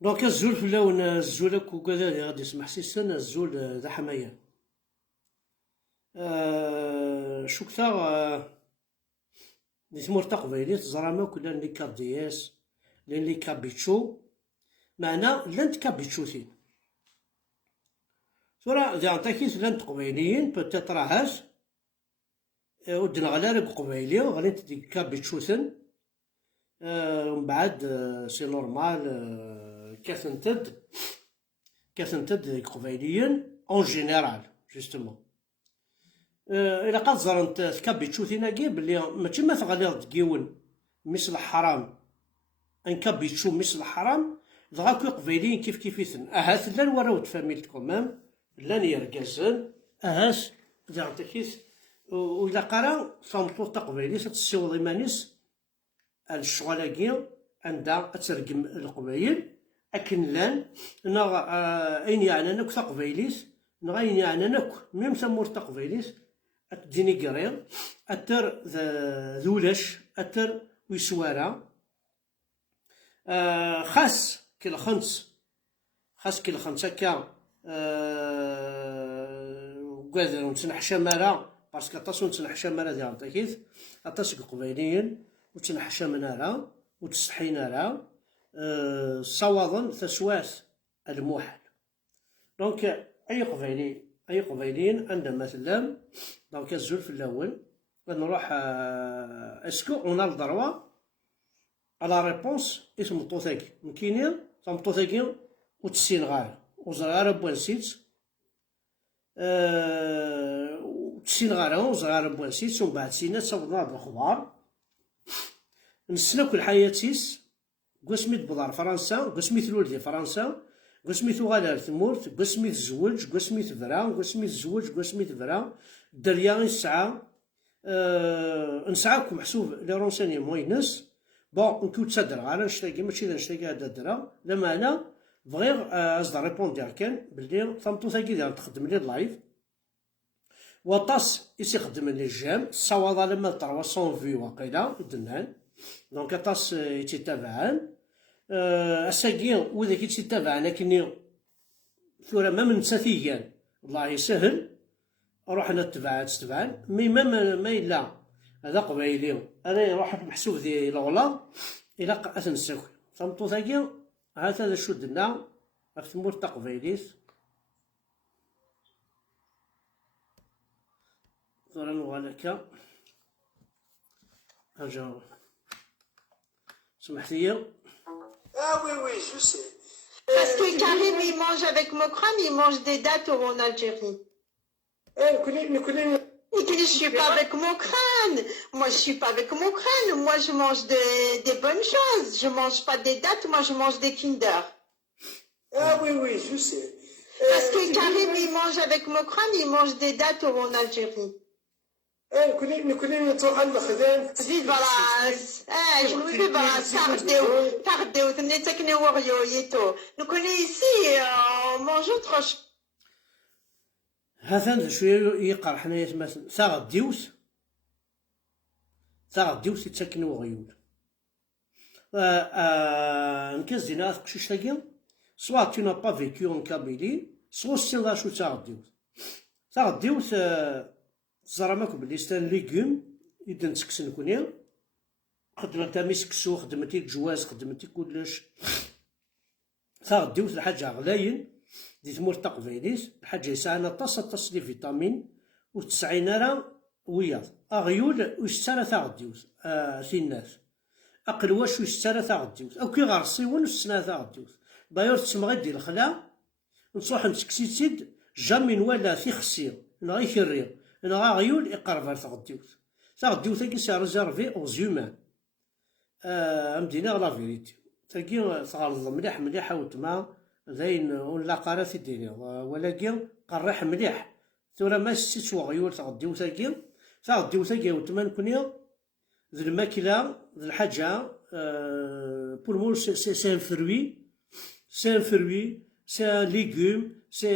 دونك الزول فلاون الزول اكو كذا غادي يسمح سيسن الزول ذا حماية. شو كثر دي ثمور تقبيليت زرامة كلها لي كاردياس لين لي كابيتشو معنا لانت كابيتشوتين ثورا ذا عطاكيس لانت قبيليين بوتيت راهاش ودنا غلارب قبيلي غادي تدي كابيتشوثن ومن بعد سي نورمال كاثنتد قبيليين اون جينيرال جوستومون. إلا قد زرنت كابيتشوثيناكي بلي ماشي ما تغليض تكيون مثل الحرام ان كابيتشو مثل الحرام دغا كي قبيليين كيف كيفيثن اهات لان وراو تفاميلتكم مام لان يركزن اهاس ديال تكيس وإلا قرا صمتو تقبيلي تسيوض إيمانيس الشغلاكي عندها ترقم القبايل أكن لان نغ أين يعني نك تقبيليس نغ أين يعني نك ميم سمور تقبيليس أتديني قرير أتر ذولش أتر ويسوارا خاص كي الخنس هكا قادر نتنحشى مرا باسكو اطاس نتنحشى مرا ديال عطاكيت اطاس قبيليين وتنحشى منارا وتستحينارا صواظا تسواس الموحل. دونك اي قبيليين عندنا مثلا دونك الزول في الاول نروح اسكو اون الدروا على ريبونس اسم طوثاكي مكينين تم طوثاكي وتسين غار وزرار بوانسيت تسين غارا وزرار بوانسيت ومن بعد سينا تصورنا هاد الأخبار نسنا كل حياتيس قسميت بضار فرنسا قسميت الولد ديال فرنسا قسميت غالار ثمورت قسميت زوج قسميت برا قسميت زوج قسميت برا الدريا نسعى نسعاكم محسوب لي رونسينيمون ينس بون نكون تصدر غالا نشتاقي ماشي نشتاقي هاد الدرا لما انا بغير اصدر ريبون ديال كان بلي ثمطو ثاكي ديال تخدم لي اللايف وطاس يخدم لي الجام الصواضه لما 300 في واقيلا دنان دونك طاس يتتابعان اساكي وذاك يتتابعان لكن ثورة ما من سثيان الله يسهل روح تبعان مي ما الا هذا قبايلي انا يروح محسوب ديال الغلا الى اثنساكي ثمطو ثاكي هذا شو درنا في ثمور تقبايليت ثورة نوالكا هاجا سمحتي. Ah oui, oui, je sais. Parce que Karim, il mange avec Mokran, il mange des dattes en Algérie. Je ne suis pas avec Mokran. Moi, je suis pas avec Mokran. Moi, je mange des bonnes choses. Je mange pas des dattes, moi, je mange des Kinder. Ah oui, oui, je sais. Parce que Karim, il mange avec Mokran, il mange des dattes en Algérie. في براس في براس تاخديو ثني تكني وغيويتو نكون يسي مونجو تخش هذا شويه يقرا حنايا مثلا ثاغ ديوس يتسكن وغيود نكز دينا قشيش تاكي سوا tu n'as pas vécu en Kabylie سوا سي شو ثاغ ديوس زراماك بلي ستان ليغوم يدن تسكسن كوني خدمت مي سكسو خدمتي الجواز خدمتي كلش ديوث الحاجة غلاين دي ثمور تقبيليس الحاجة يسعنا طاس لي فيتامين وتسعين راه وياض اغيول ويستانا ديوث في الناس اقلواش ويستانا ديوث او كي غارسيون وستنا ديوث دايور تسمى ديال الخلا نصوح نسكسيتيد جامي نوالا في خسير نغي كرير انا غيول يقرب على الديوث كي سي ريزيرفي او زيومان مدينة لا فيريتي تاكي تغلظ مليح وتما زين ولا قرا في الدنيا ولكن قرح مليح ثورة ما ستيت غيول الديوث كي وتما نكوني ذي الماكلة ذي الحاجة بور مول سي ان فروي سي ان ليغوم سي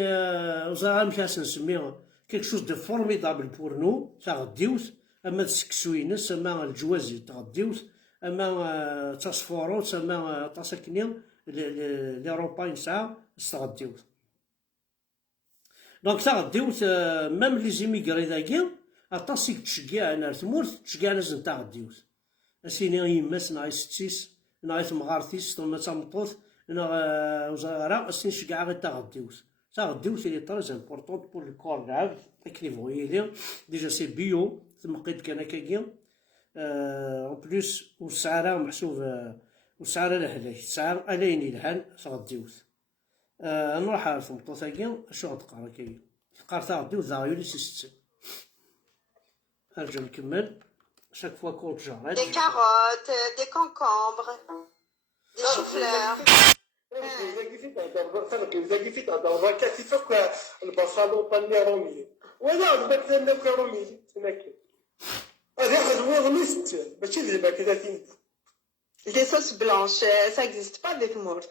وزرا مكاس نسميه quelque chose de formidable pour nous الديوث اما السكسوينس اما الجوازي الديوث اما تصفورو اما تاسكني لأوروبا ينسى استغديوت. دونك تغديوت ميم لي زيميغري ذاكي أطاسيك تشجع أنا تمورت تشجع ناس تغديوت. أسيني يماس ناغي ستيس ناغي تمغارتيس ثم تمطوط وزغارة أسيني شجع غير تغديوت. تغديوت اللي تريز امبورطون بور لو كور العبد كيف يلي ديجا سي بيو تمقيد كان هكاكيا اون بليس والسعر محسوب والسعر لهلاك السعر ألاين يلحن تغديوت. نروح على المطوط هاكيا شو غتقرا كاين تقرا تغديوت ذا يولي سي ستين. نرجع نكمل chaque fois qu'on j'arrête. Des carottes, des concombres, des choux-fleurs. زاكي تهضر كيفاش البصل وطني رومي ولا عجبك لنا رومي تناكل هذه غدوي غميست ماشي ديما كذا تين Des sauces blanches, ça n'existe pas des mours.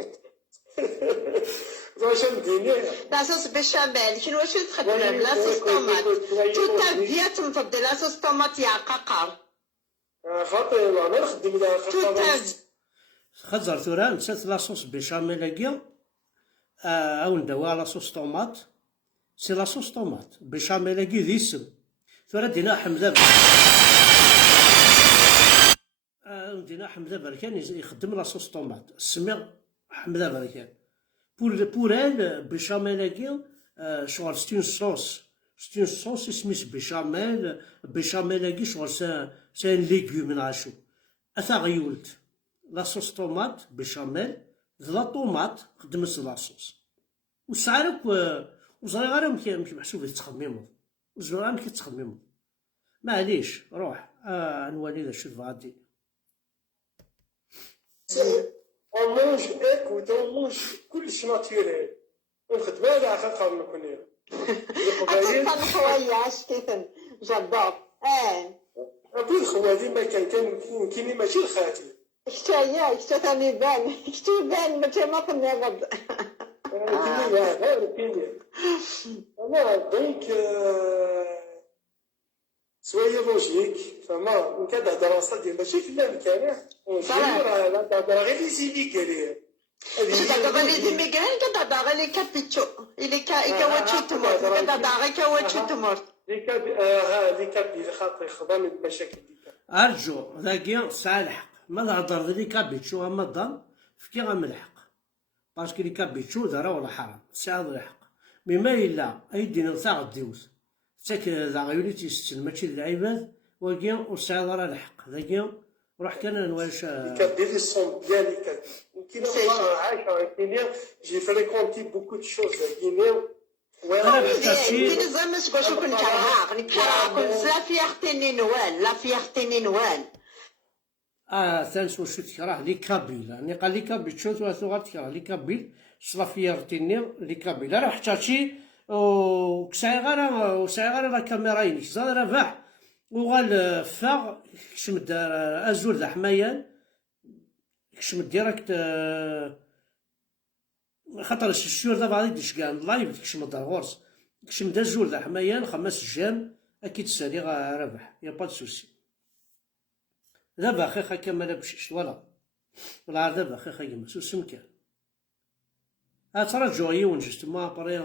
واش نديني La sauce béchamel, شنو واش تخدم la sauce tomate. Toute ta vie تنفضل la sauce tomate يا ققر. خاطر انا نخدم لها Toute ta vie. خزر ثورا نسات لاصوص بيشاميل هاكيا أو نداوها لاصوص طوماط سي لاصوص طوماط بيشاميل هاكي ذي السم ثورا دينا حمزة دينا حمزة بركان يخدم لاصوص طوماط سمي حمزة بركان بور ال بيشاميل هاكيا شغل ستون صوص اسميس بيشاميل هاكي شغل سي ان ليغيوم نعشو أثاغيولت لاصوص طوماط بيشاميل لا طوماط خدمت لاصوص وسعرك وزري غير ماشي محسوب تخممو وزري غير كتخممو معليش روح نولي ذا شوف غادي on mange écoute on mange كلش ناتوريل ونخدم على خاطر نكون أكثر الحوايج كيفن جبار. ابو الخوالي ما كان كاين ماشي الخاتم اشتايا ثاني بان بان متى ما كنا غد. انا دونك سوية لوجيك فما نكاد دراسة ديال ماشي في الامكان ونجبر تهضر غير لي زيميكري تهضر لي زيميكري كتهضر غير لي كابيتشو لي كاواتشو تمر كتهضر غير كاواتشو تمر لي كابي خاطر يخدم المشاكل ديك ارجو ذاكيا ساعة الحق ما نهضر لي كابيتشو اما الضم فكي غنلحق باسكو لي كابيتشو دارا ولا حرام ساعة الحق مما الا ايدينا تاع غديوز تاك ذا غيولي تيستن ماشي العباد وكيا وساعة راه الحق ذاكيا روح كان نواش كدير لي سون بيان لي كاد يمكن عايشه كاين جي فريكونتي بوكو دو شوز كاين كاين زعما باش كنكرهها كنت لا فيغتي نوال ثانس واش تكره لي كابيل يعني قال لي كابيل شوت واسو غتكره لي كابيل صلافيرتيني لي كابيل راه حتى شي وكساي غير لا كاميراين زاد راه وغال فاغ كشمد ازول ذا حمايان كشمد ديريكت خاطر الشيور دابا غادي يديش كاع لايف كشمد الغرس كشمد ازول ذا حمايان 5 جام اكيد سالي رابح يا با سوسي دابا خيخا كمال بشيش ولا دابا خيخا كيما سوسي كان ترجعوا يون جوستومون ابري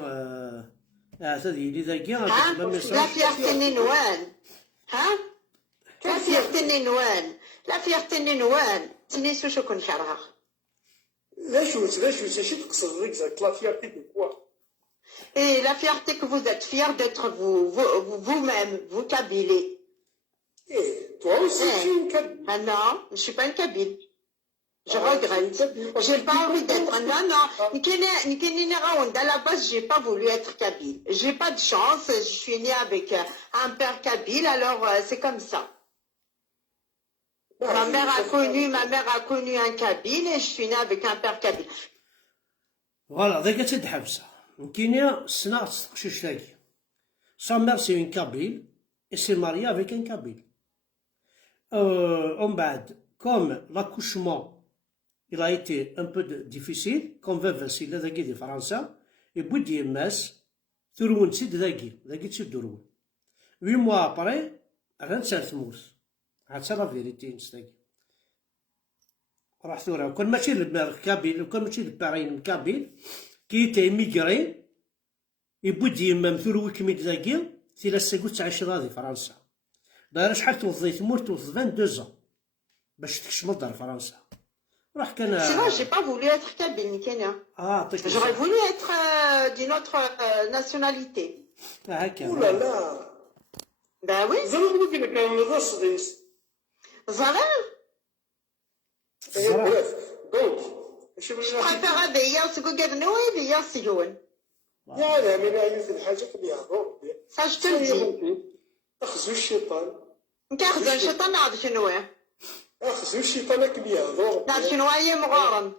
هذه اللي ذاكي لا فيغتي نوال لا فيغتي نوال تنسو شو كنكرهها لاش شي تقصد اكزاكت لا فيغتي دو كوا Et la fierté que vous êtes fier d'être vous-même, vous Kabyles. Toi aussi, tu es une Kabyle. Ah non, je ne suis pas une Kabyle. Je regrette. J'ai pas envie d'être. Non. À la base, j'ai pas voulu être Kabyle. J'ai pas de chance. Je suis née avec un père Kabyle, alors c'est comme ça. Ma mère a connu un Kabyle et je suis née avec un père Kabyle. Voilà, ذاك تدحبسه. كاينه سنة تقشيش تاكي. Sa mère c'est une Kabyle et s'est mariée avec un Kabyle. En bas, comme l'accouchement il a été un peu difficile, comme veuve c'est là ذاكي دي فرنسا, et bout de mas, ترون سيد ذاكي تسيد درون. 8 mois après, rien ne s'est tموت. هاد سا لا فيريتي نستاكي. روح ثورة وكان ماشي كابيل وكان ماشي البارين كابيل كي تيميغري يبود يما مثل ويكميك ذاكي سي لا ساكوت تعيش غادي فرنسا داير شحال توظي تمور توظ 22 باش تكشم لدار فرنسا راح كان Sinon, j'ai pas voulu être kabyle, ni kenyan. عطيك J'aurais voulu être d'une autre nationalité. هكا ولا لا Ben oui, زعما ممكن كان نصديس Zara, الزرع. bref donc je je préfère Béa, ce que Gabnoé, Béa, c'est Youn. يا لا من عيوث الحاجة كبيرة ربي Ça, je te le dis. أخذوا الشيطان نكاخذ الشيطان نعرف شنو هي. أخذوا الشيطان كبيرة نعرف شنو هي مغارم.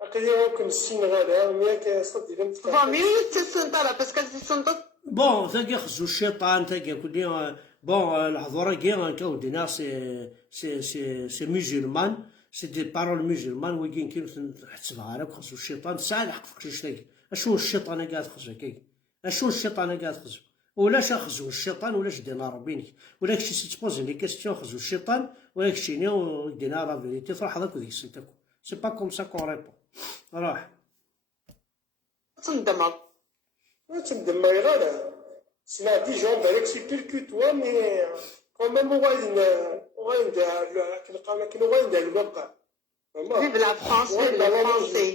أقدر السنغال وياك صدي لم Vaut mieux تسنطر parce que تسنطر. بون ثاقي خزو الشيطان ثاقي كلي بون الهضره كي كاودينا سي مسلمان سي دي بارول مسلمان وكاين كي نحسبها لك خزو الشيطان ساعه الحق في كل شيء اشنو الشيطان قاعد خزو كي اشنو الشيطان قاعد خزو ولاش خزو الشيطان ولاش دينا ربينك ولاك شي سيتبوزي لي كيستيون خزو الشيطان ولاك شينيو دينا لا فيريتي تروح هذاك وديك سنتكو سي با كوم سا كون ريبون روح تندمر. تندم ما يغالا سنا دي جون بالك سي بيركوتوا مي كوميم وغاين كنلقاو وغاين الواقع Vive la France, vive les Français.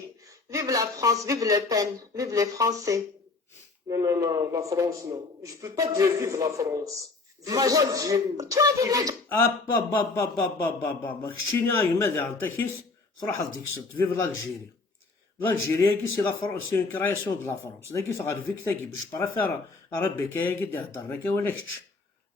Vive la France, vive Le Pen, vive les Français. Non, non, non, la France, non. Je peux pas dire vive la France. Vive Moi, l'Algérie. Toi, vive la... ابا كشتيني ماذا عن تاكيس صراحه ديك السنت فيف لالجيري l'Algérie qui c'est la France c'est une création de la France داكي تغرفيك تاكي باش برافير ربي كايا دهضرنا كي ولا كتش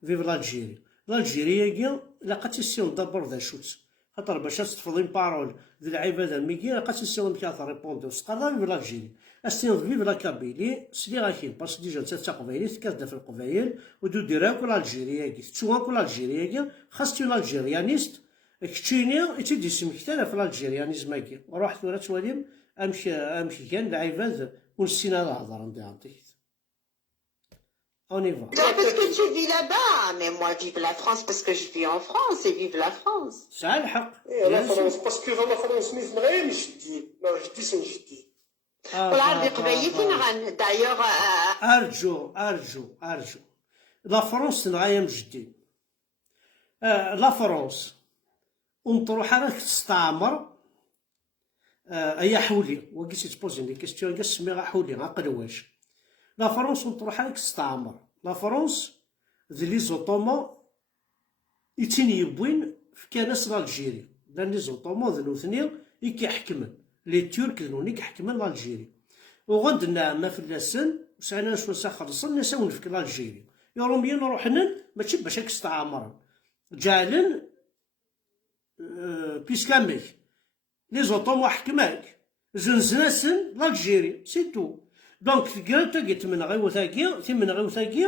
فيف l'Algérie l'Algérie كي لقات السيون دابور ذا شوت خاطر باش تفضي بارول ذي العباده ميكي لقات السيون كي تريبوندو سقطا فيف l'Algérie السيون فيف لا كابيلي سلي غاكين باش ديجا نتا قبايلي تكاد في القبايل ودو ديراكو l'Algérie كي تشوفو l'Algérie كي خاصتي l'Algérianiste كتشيني تيدي سمكتانا في l'Algérianisme كي روح ثورة تواليم امشي كان العباد ونسينا الهضره ندي عطيك On y va. Parce que tu vis là-bas, mais moi, vive la France parce que je vis en France et vive la France. ساعة الحق. إيه لا فرنسا باسكو لا فرنسا نيت غير مش جديد لا جدي سن جديد. والعربي قبيلتي نغن دايوغ أرجو لا فرنسا نغاية مجدي لا فرنسا ونطروح هذاك تستعمر أيا حولي وقيت تبوزي لي كيستيون كاع سميها حولي عقل واش لا فرنسا ونطروح هذاك تستعمر لا فرنسا ذي لي زوطومون يتيني يبوين في كناس الجيري لان لي زوطومون ذو اثنين يكيحكمن لي تورك ذنوني كيحكمن الجيري وغندنا ما في اللسن وسعنا شو خلصنا نساون في الجيري يوروميين روحنا ماشي باش كستعمرن جعلن بيسكاميك لي زوطومون حكماك زنزناسن الجيري سي تو دونك تقرا قلت من غير ثاقي من غير ثاقي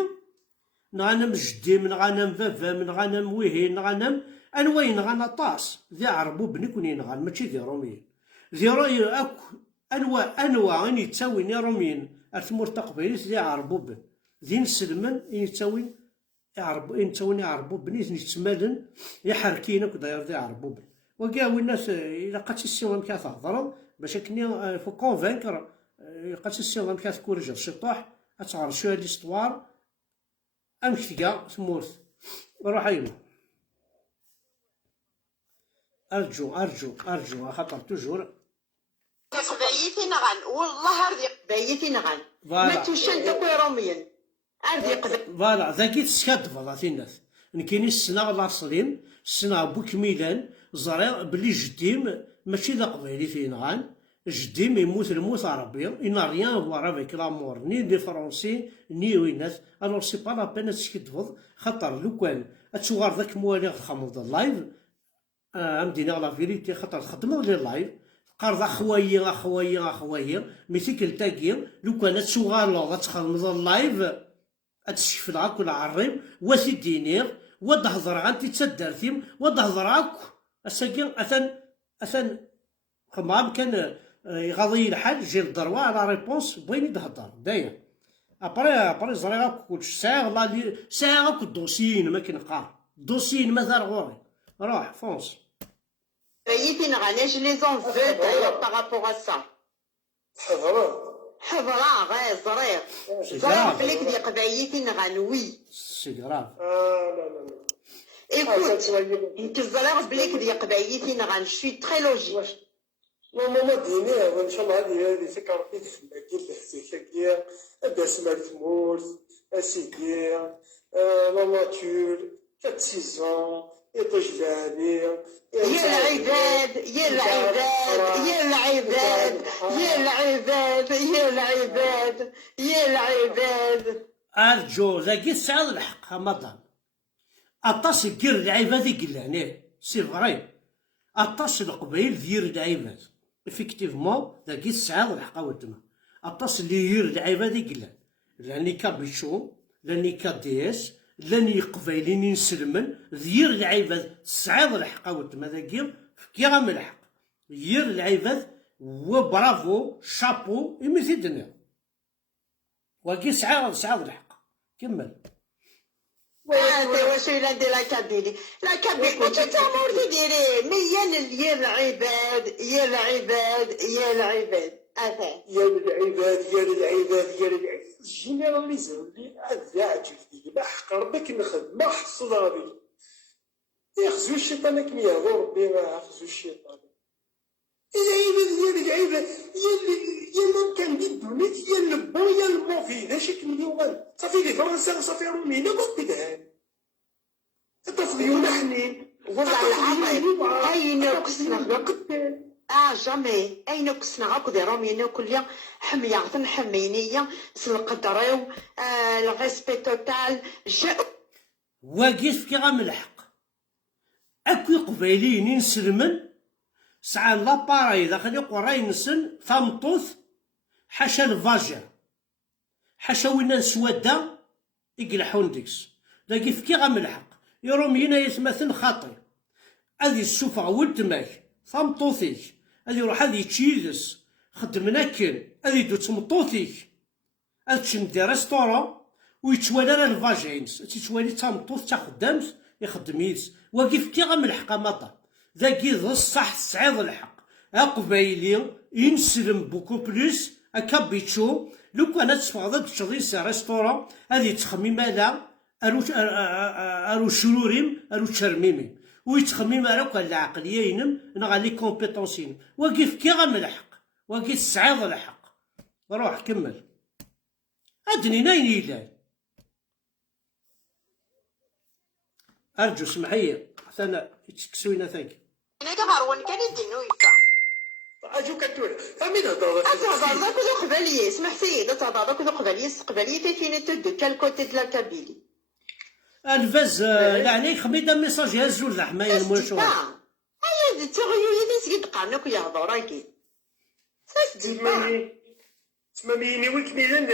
نغنم جدي من غنم بابا من غنم ويهين نغنم انواين نغنى طاس ذي عربو بنكوني نغن ماشي ذي روميين ذي راي اكو انواع اني تساويني روميين ارثمور تقبيليت ذي عربو بن ذي نسلمن اني تساوين يعربو ان تساويني عربو بنيت نتمالن يحركينك داير ذي عربو بن وكاو الناس الا قات السيوم كاع تهضر باش كني فو كونفانكر قات السيوم كاع تكورج الشطاح اتعرف شو هاد ليستوار امشي كاع تموت روح ايما ارجو خاطر توجور قبيلتي نغن والله ارضي قبيلتي نغن ما توشن تكوي روميين ارضي فوالا ذاكي تسكاد فضاتي الناس نكيني السنة لاصلين السنة بوك ميلان زرير بلي جديم ماشي ذا قبيلتي نغان جديم يموت الموت عربي إن ريان هو افيك لامور ني دي فرونسي ني وينات الوغ سي با لا بين تسكدفض خاطر لو كان اتشوغار ذاك موالي خمض اللايف عمدينا لا فيريتي خاطر خدموا لي اللايف قارض اخويا ميثيك تاكي لو كان تشوغار لو غتخدمض اللايف اتشف لعاك ولا عريم واسي دينير ودهضر عن تتسدرتيم ودهضر عاك اساكي اثن خمام كان يغضي الحال جي الضروة على ريبونس بغيني يدهضر داير ابري زريغا كلش ساعة الدوسيين ما كنقار دوسيين مازال غوري روح فونس فين غانا je les en veux d'ailleurs par rapport à ça. حضرة حضرة غير زرير سي زرير غراف بليك دي قبايتين غنوي. سي غراف. لا لا لا Écoute, انت الزرير بليك دي قبايتين غن je suis très logique. ماما ديني ان شاء الله هذه سكرتي في الماكل الحسيكيه الدسمه تموت اسيدي لا ناتور 4 يطجلاني يا العباد يا العباد يا العباد يا العباد يا العباد يا العباد. ارجو ذاكي تسعد الحق مدام اطاس كير العباد يقلعني سي فري اطاس القبيل دير العباد افيكتيفمون ذاكي تسعد الحق ودما اطاس اللي يير العباد يقلان لاني كابيشو لاني كديس لاني قبايلين ينسلمن دير العباد تسعد الحق ودما ذاكي كي غام الحق يير العباد وبرافو شابو يمثل الدنيا وكي سعاد الحق كمل. واش الا ندير لا كابيلي لا كابيلي ما تتامر تديري مي يا العباد يا العباد يا العباد هذا يا العباد يا العباد يا العباد الجينيراليزم اللي هذا عجبني ما حق ربك نخدم ما حصل ربي يخزو الشيطان كي يهضر ربي ما يخزو الشيطان العباد يا من كان بالدونيت يا البون يا الموفي هاشي كمليون صافي لي فرنسا صافي رومينا ما بدهان تفضيونا حنين والله العظيم اين قسنا جامي اين قسنا هاك دي رومينا كل يوم حمية حمينية سلقدريو الريسبي توتال واقف كي غام الحق اكو قبايلين ينسلمن سعى لاباراي داخل قراي نسن ثامطوث حاشا الفاجا حاشا وين السوادة يقلحون ديكس داكي كي غام الحق يرومينا يتمثل خاطي هذي السوفا ولتماك ثامطوثيك هذي يروح هذي تشيدس خدمنا كن هذي دو تمطوثيك هذي تشندي ريستورون ويتشوالى راه الفاجينس تيتشوالي تمطوث تا خدامت يخدم يدس واقف كي غام الحق مطا ذاكي ذا الصح تسعيد الحق قبايلي ينسلم بوكو بلوس اكابيتشو لو كان تفاضل تشري سي ريستورون هذه تخميم لا ارو شروريم ارو تشرميمي ويتخميم راه كان العقليه ينم نغا لي كومبيتونسين واقف كي غام الحق واقف تسعيد الحق روح كمل ادني ناين يلاه ارجو سمحيه حتى انا تكسوينا ثانك انا كهرون كان يدينو يكا اجو كتول فمين هضر هذا كله قباليه اسمح سيدي هذا كله قباليه فين تدو كال كوتي دو لا كابيلي الفاز يعني خميده ميساج هازو الحمايه المنشور هيا تغيو يدي سيد قانوك يهضر راكي تماميني ويكميلن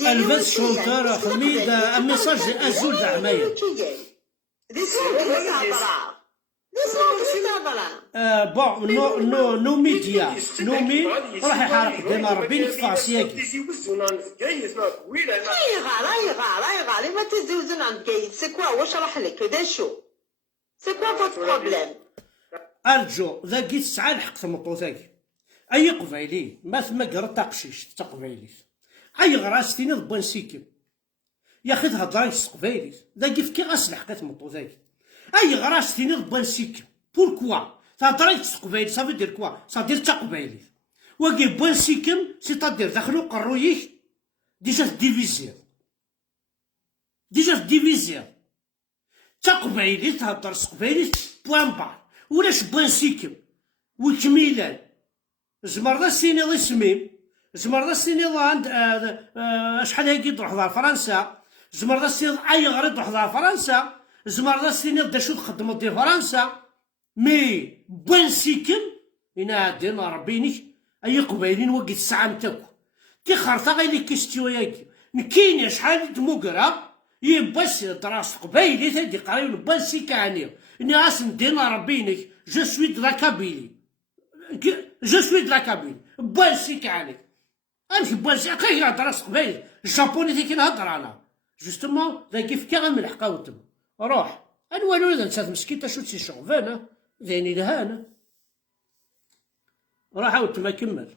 الفاز شونتور خميده ميساج هازو الحمايه بون نو ميديا نو مي راح يحرق ديما ربي نكفاس ياكي غالي ما تزوزون عند كاين سي كوا واش راح لك هذا شو سي كوا فوت بروبليم ارجو ذاكي تسعى الحق ثمطو ذاكي اي قبايلي ما ثم قرا تقشيش تقبايلي اي غراستيني ضبان سيكم يا اخي تهضري تقبايلي ذاكي فكي غاسلحق ثمطو ذاكي اي غراستيني ضبان سيكم بوركوا تهضري تقبايلي صافي دير كوا صافي دير تقبايلي واكي بوان سيكم سيتادير داخلو قرويك ديجا ديفيزير تقبايلي تهضر تقبايلي بوان بار ولاش بوان سيكم وكميلان زمر ذا السيني ضي سميم زمر ذا السيني عند شحال هاكي تروح لها فرنسا زمر ذا السيني اي غريب تروح لها فرنسا زمر ذا السيني دا شو تخدم دي فرنسا مي بوان سيكم هنا دينا ربينيك اي قبايلين وقت الساعه نتاكو كي خرطا غير لي كيستيو ياكي نكيني شحال دموكرا يباس دراس قبايلي تادي قرايو بوان سيكاني اني راس ندينا ربينيك جو سوي دو لا كابيلي بوان سيكاني امشي بوان سيكاني يهضر راس قبايل الجابوني تي كي نهضر انا جوستومون ذاكي فكا غنملحقا وتم روح انا والو اذا نسات مسكين تا شو تسي شوفان زين الهانة. راح عاود تما كمل.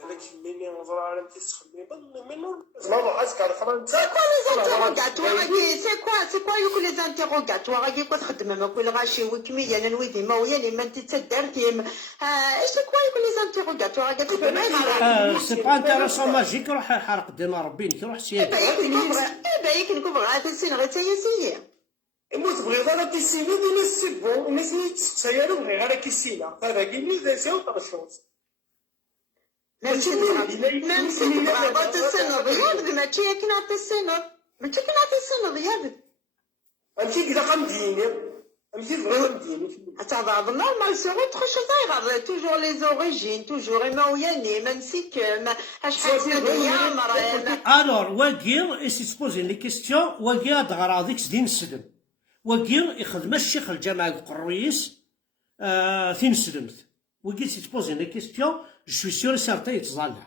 هذاك مني نهضر على تيسخمي منو زعما روحك على فرنسا. سي كوا يوك لي زانتيغوغاتوار كي تخدم ما كل غاشي وكمية انا نويدي ما ويا لي ما انت تدارتي سي كوا يوك لي زانتيغوغاتوار قالت لك سي با انتيريسون ماجيك روح حرق ديما ربي كي روح سيادي. بايك نكبر على السين غير سياسية إما تبغي غير كيسينا ديال السبون الناس اللي تسيروا بغي غير كيسينا هذا كيمي دايسيو طرشوز ماشي عطات السنة رياض ماشي كي نعطي السنة ماشي كي نعطي السنة رياض أمشي كذا قمديني أمشي بغي قمديني حتى بعض نورمال سي اوتر شوز توجور لي زوريجين توجور ما وياني ما نسيك شحال سنة ديال الور واكي سيسبوزي لي كيستيون واكي هاد غراضيك سدين السلم واكي يخدم الشيخ الجامع القرويس فين سلمت واكي سيسبوزي لي كيستيون جو سيغ سارتان يتظلع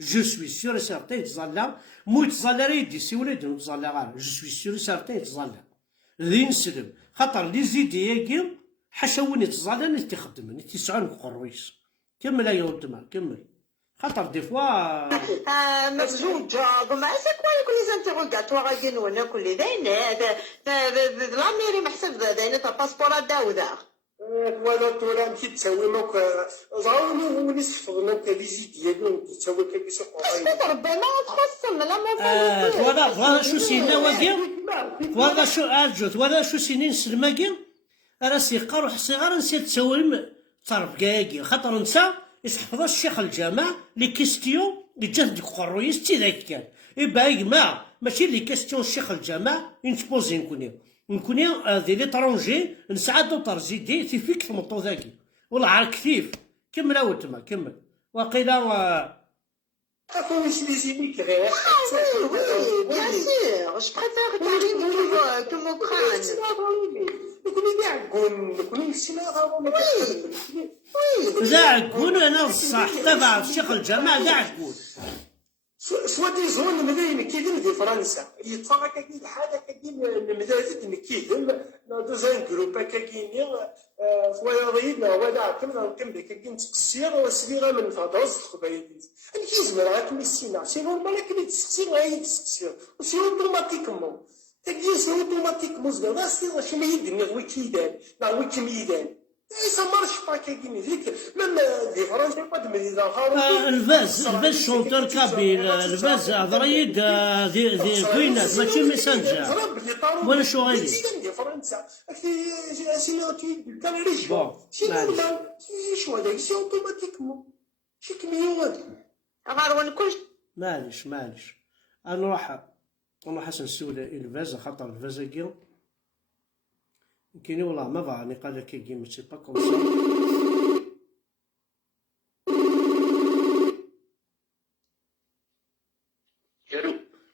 جو سوي سيغ سارتان يتظلع مو يتظلع راه يدي سي ولاد يتظلع غير جو سوي سيغ سارتان يتظلع ذي نسلم خاطر لي زيدياكي حاشا وين يتظلع ني تيخدم ني تيسعون القرويس كمل يا ولد كمل خاطر دي فوا مزوجة ما سي كوا يكون لي زانتيغوغاتوار كي نونا كل داين لا ميري محسب داين تا باسبور داودا ولا تورا مشي تسوي موك زعما ونس حفظنا لي ديالو تسوي كي سوق اسكت ربما تخصم لا ما فوالا شو سينا واكي فوالا شو اجوت فوالا شو سينين سلماكي راه سيقا روح صغار نسيت تسوي طرف كاكي خاطر نسا يحفظ الشيخ الجامع لي كيستيون اللي جات ديك القرويس تي ذاك كان يبقى يا جماعه ماشي لي كيستيون الشيخ الجامع نتبوزي نكوني دي ليترونجي نسعدو طرزيدي في فيك تمطو ذاكي والله عارف كيف كمل اول تما كمل وقيلا واش لي زيميك غير وي بيان سور جو بريفير كارين كو موكران نكوني كاع كون نكوني نسينا وي كاع كون انا الصح تبع الشيخ الجامع كاع كون سوا دي زون ملاين كيدم في فرنسا يتفرج كاين حاجه كاين المدارس كيدم دوزان جروب كاين سوا يريد ولا كمل كاين تقصير وسبيغه من فضاز الخبايديز انا كيزمر راكم السينا سي نورمال كي تسقسي غايد تسقسي وسي اوتوماتيكمون تاكي سي اوتوماتيكمون زعما واش ما يدني ويكيدان لا ويكيميدان ça marche pas كاين هذيك ميم دي فرنسا با دميزا الفاز شونتور كابيل الفاز هضريد دي كوينات ماشي ميسنجر ولا شو غادي دي فرنسا في سيناتي كان ريجيون سي نورمال شو هذاك سي اوتوماتيكمون شي كميوات غير ونكون معليش انا نروح نسول الفاز خاطر الفاز كي كاين والله ما فاني قال لك كي ماشي با كوم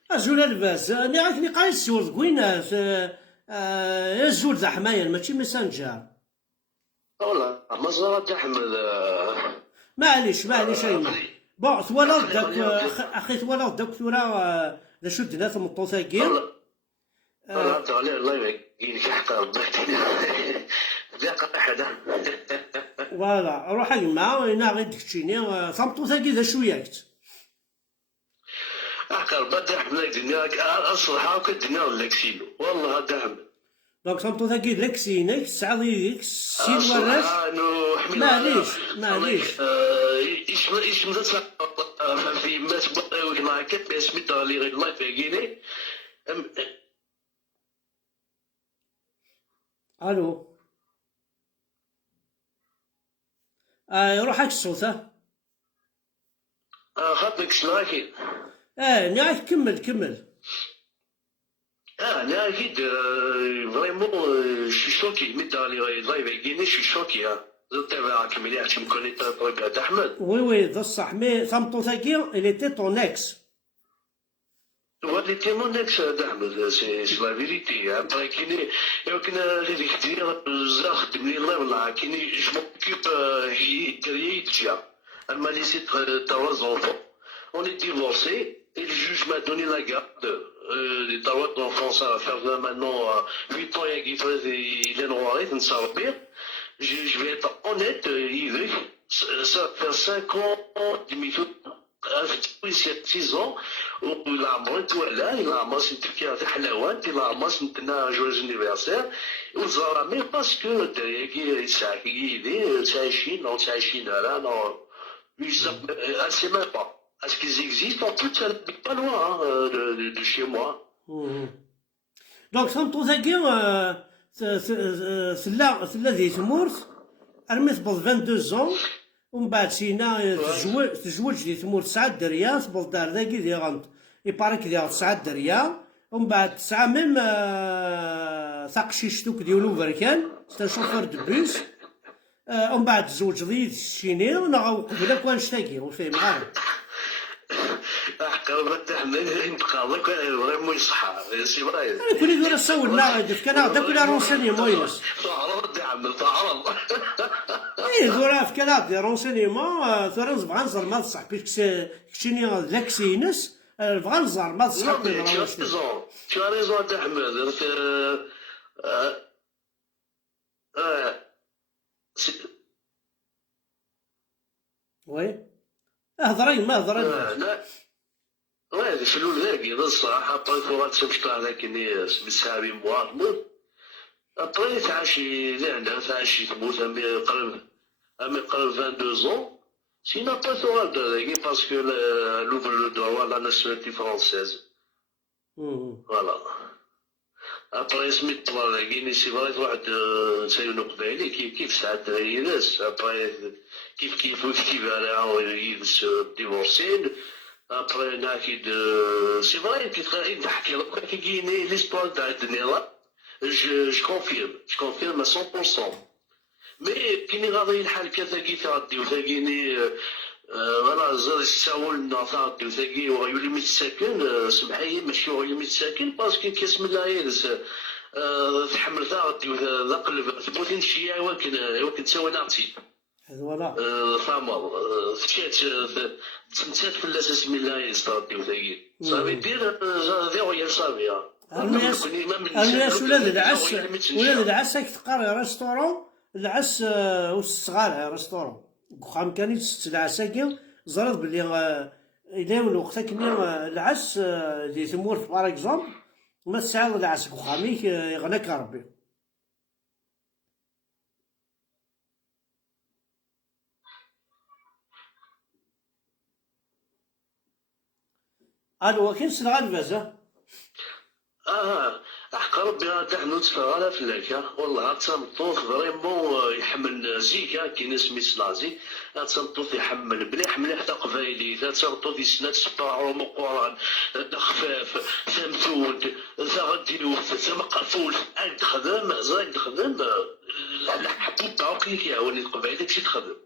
سا زول الباس انا عرفتني قال السول كوينات الزول ذا حمايل ماشي ميسنجر والله ما زرت احمد معليش ايما بون ثوالد داك اخي ثوالد داك ثورا ذا شو دنا ثم الطوثاكي طلعت عليه الله يبقيني حقا ضحكتني ذاك حدا فوالا روح يما وينا غير دكتشيني ثمطو ثاكي ذا شوياكت احكر بدا حمد الدنيا اصلحها وكدنا لاكسينو والله هذا حمد دونك ثمطو ثاكي لاكسينك تسعديك السين وراش معليش ايش مزات في مات بطيوك مع كتب اسمي اللي غير الله يبقيني الو روح هاك الصوت خاطرك شناكي نعرف كمل انا اكيد فريمون شي شوكي مدة اللي لايف يجيني شي شوكي تابعك مليح تمكن تطلب احمد وي ذا الصح مي ثمطو ثاكي اللي تي طون اكس اللي تيمون اكس احمد سي لا فيريتي ابغي كيني يمكن غير كثير بزاف خدمني الله والله كيني جو موكيب هي دريا تجا elle m'a laissé 3 enfants on est divorcé et le juge m'a donné la garde les 3 enfants ça va faire maintenant 8 ans il est noiré de ne savoir je vais être honnête, Yves, ça fait 5 ans, demi-tout, 6 ans, وإلا عمري توالى، إلا عمري سنت كي حلاوات، إلا عمري سنتنا جوج انيفرسير، وزرامي باسكو الدراري يساعد يدي 29 أو 29 أنا je sais même pas. Est-ce qu'ils existent en plus, pas loin de chez moi. دونك صمتو ثاكي سلا ذي تمورت ارمي تبض 22 زون ومن بعد سينا تزوج ذي تمورت 9 دريا تبض دار ذاكي ذي غنط يبارك ذي 9 دريا ومن بعد 9 ميم ثاقشيش توك ديالو بركان ستا شوفور دو بوس ومن بعد تزوج ذي الشيني ونغاو قبل كون شتاكي وفاهم عارف قربت تعمل ينبقى الله فريمون يصحى سي فراي انا كل يقول سولنا كان داك ولا رونسينيمون ينس تعرض يعمل تعرض ايه دورا في كلاب دي رونسينيمون ثورا نبغى نزر ما تصح كشيني لاكسي ينس نبغى نزر ما تصح tu as raison Ahmed وي هضرين ما هضرين لا وي في الولاقي الصراحه طريت وقت شفت هذاك الناس بسابي موارد طريت عاشي لعنا عاشي تموت قرب 22 زون سينا طريت وقت هذاك باسكو لوفر لو دوا لا ناسيوناليتي فرونسيز فوالا ابري سميت طلع سي فريت واحد سايونو قبايلي كيف سعد يدس ابري كيف وكيف على يدس ديفورسين ابري ناكيد سي فري كي نحكي لك كيجيني ليستوار تاع الدنيا جو كونفيرم 100% مي كيني غادي الحال كثاكي تغدي وثاقيني فوالا زاد يساولنا ثاقي وثاقي وغيولي متساكن سمحي ماشي غيولي متساكن باسكو كيسم الله يرس تحمل ثاقي وذا قلب ثبوت نشي ولكن تساوي نعطي فوالا فامر فشات تمثات في الاساس من الله يرس ثاقي وثاقي صافي دير ذي غير صافي الناس ولاد العس راك تقاري ريستورون العس والصغار ريستورون وخام كان يتست العساكي زرد بلي إلا من وقتها كني العس دي تمور باغ اكزومبل ما تسعى العس وخاميك يغناك ربي الو كاين سلغان بازا حق ربي تحنو تفرغ في اللاكا والله تنطوط فريمون يحمل زيكا كاين سميت لازي تنطوط يحمل مليح مليح تا قبايلي تنطوط يسنات سباعو مقوران خفاف ثمثود ثغديوف ثمقفول تخدم زايد تخدم الحبوب تاعو كي كيعاوني القبايلي تمشي تخدم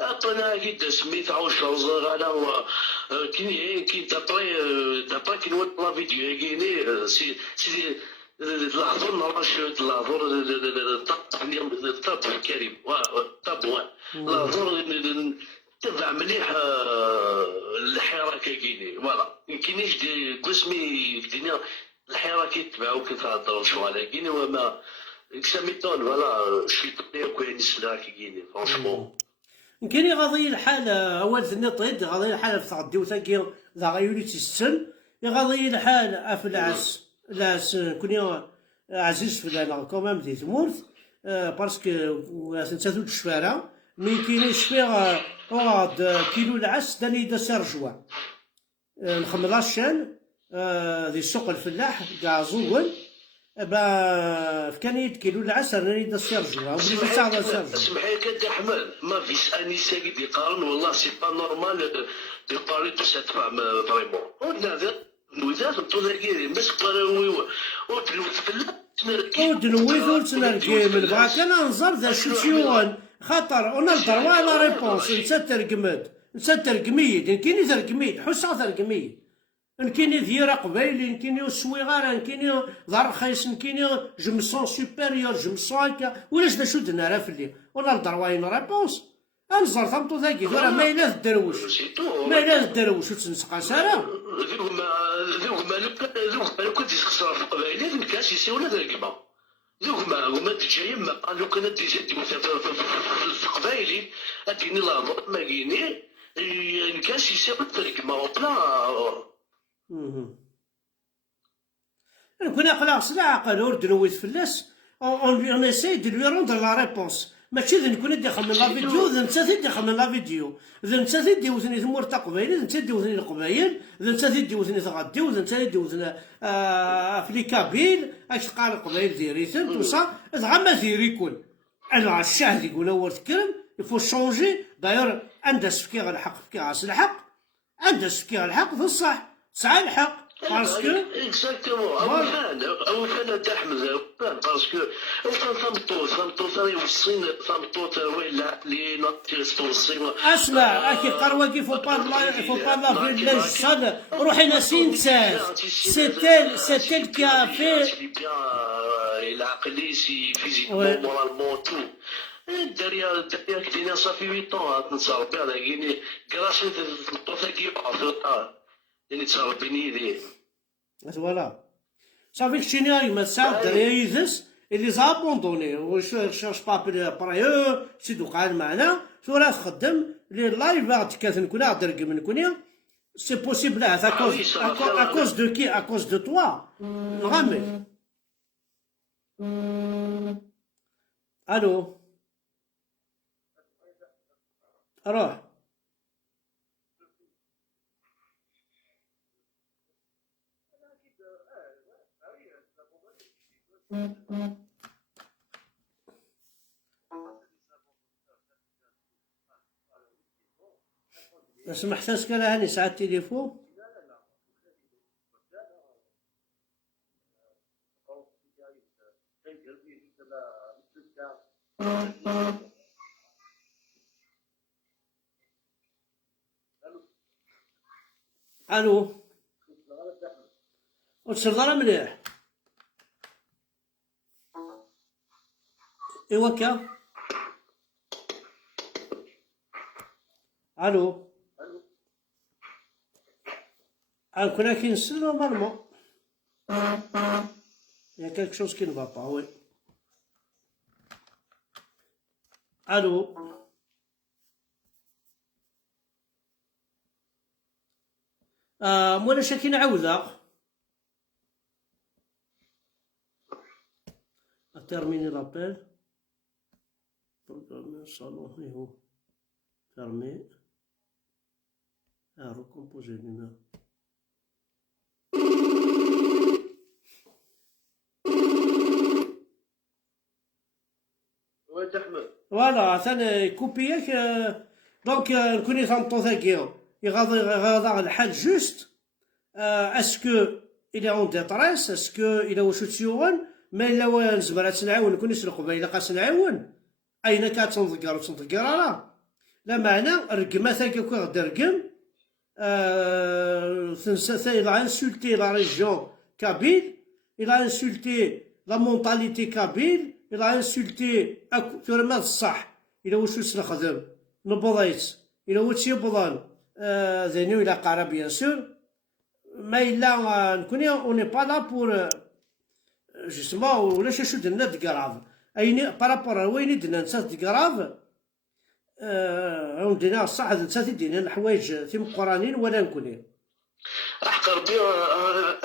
عطينا كي سميت عوشة على كي دابري كي نوض لا فيديو كيني سي العذور نراشد العذور الطب الكريم الطب وان العذور تبع مليح الحراكة كيني فوالا مكينيش قسمي الدنيا الحراكة يتبعو كتهضرو شغالة كيني وما كساميتون فوالا شيطانية كويس لا كيني فرونشمون كاين غاضي الحال اول ثني طيد غاضي الحال في تغدي وثاكي ذا غيولي تيسن غاضي الحال اف العس كوني عزيز في انا كومام دي تمورت باسكو سنتاتو الشفاره مي كاين الشفير واحد كيلو العس داني دا سرجوا الخملاشان ذي السوق الفلاح كاع زول كان كيلو العسل راني دا سيرجوا اسمح لي كدا احمد ما فيش انسه قد يقارن والله سي با نورمال دو بارلي دو سيت فام فريمون ونذا نوزات نتوزاكيري بس قراوي ودنويث تنركي من بعد كان ننظر ذا شتيون خاطر انا الدروا على ريبونس نسى ترقميد كاين ترقميد حسا ترقميد نكيني ذيرا قبايلي نكيني السويغار نكيني ضر خايس نكيني جو مي سون سوبيريور جو مي سون هكا ولاش دا شو دنا راه فلي ولا الدرواين ريبونس انزر ثمطو ذاكي راه ما الا الدروش ما الا الدروش وتنسقى ساره ذوك ما لو كنت يخسر في قبايلي نكاس يسي ولا ذاكما ذوك ما هما تجاي ما قالوا كان تجي في قبايلي اديني لا ما كيني كان شي سبب ترجمه وبلا كنا قلق صلاح عقل ورد نويت فلاس اون اساي دو لوي روندر لا ريبونس ماشي ذا نكون ندخل من لا فيديو ذا نتا تدخل من لا فيديو ذا نتا تديوثني ثمور تا قبايل ذا نتا تديوثني القبايل ذا نتا تديوثني تغدي وذا نتا تديوثني في لي كابيل اش قال القبايل ديريثن توصا ذا ما ديري يكون انا الشاهد يقول اول تكرم يفو شونجي داير عندها سفكي غير الحق فكي عاس الحق عندها سفكي غير الحق في الصح تسعى الحق باسكو اكزاكتومون او كان تاع احمد باسكو كان ثمطوط يوصين ثمطوط ولا لي نوتيس توصين اسمع اكي قروقي فو با لا فيلاج صاد روحي ناسين تسال سيتيل كافي العقلي سي فيزيكمون مورالمون تو الدريا كدينا صافي 8 طون نصاوب على كيني كراسي الطوطه كي يعني تصاوبيني ليه فوالا صافي كشيني ما تساعد الدراري يدس اللي زابوندوني واش شيرش بابي برايو سيدو قاعد معنا شو راه تخدم لي لايف بعد كاث نكون نقدر من نكون سي بوسيبل اكوز دو كي اكوز دو توا نغامي الو روح اسمح حساس كان هاني ساعة التليفون الو وتصدر مليح ايوا كا الو كنا كنسل نورمالمون يا كالك شوز كي نفا با وي الو مولا شاكي نعاودها terminer l'appel. Programmer le salon et où fermer. À recomposer le numéro. Voilà, ثاني كوبيك دونك نكوني ثمطو ثاكيو يغاضي الحال جوست اسكو il est en détresse اسكو il a واش تسيوغن ما إلا وين زبرا تنعاون نكون نسلق قبيله خاص نعاون أين كتنضقر وتنضقر لا معنى رقمة ثاكا كي غدا رقم il a insulté la région kabyle il a insulté la mentalité kabyle il a insulté تورما الصح إلا واش نخدم نبضيت إلا واش يبضن ذنيو إلا قارا بيان سور ما إلا نكوني اوني با لا بور جوستومون ولاش شو درنا دكراف اين بارابور وين درنا نتا دكراف عندنا الصح نتا دينا الحوايج في مقرانين ولا نكونين حق ربي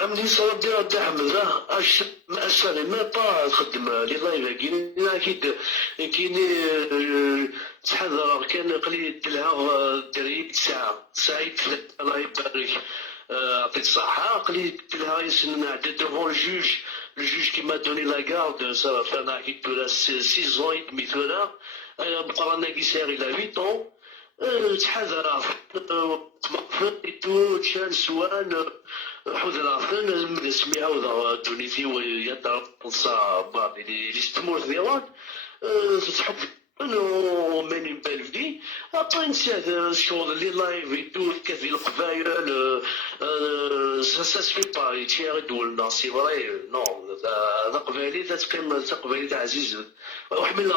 امني صوب ديال عبد حمزه اش ما اسالي ما با تخدم لي لايف كاين اكيد كاين تحضر كان قليل دلها دري ساعه سعيد الله يبارك عطيت الصحه قليل دلها يسن عدد ديفون الجوج le juge qui m'a donné la garde, ça va faire un 6 ans et demi, il a 8 ans. تحذر تمقفل تشان سوان حذر من اسمي عوض دونيتي ويضرب صعب لي استمر ديوان تحب انه ماني بالفدي ابا نسى الشغل اللي لايف يدور كذي القبايل سا سفي با يتيار دولنا سي فري نو هذا قبايلي تقبايلي عزيز وحمل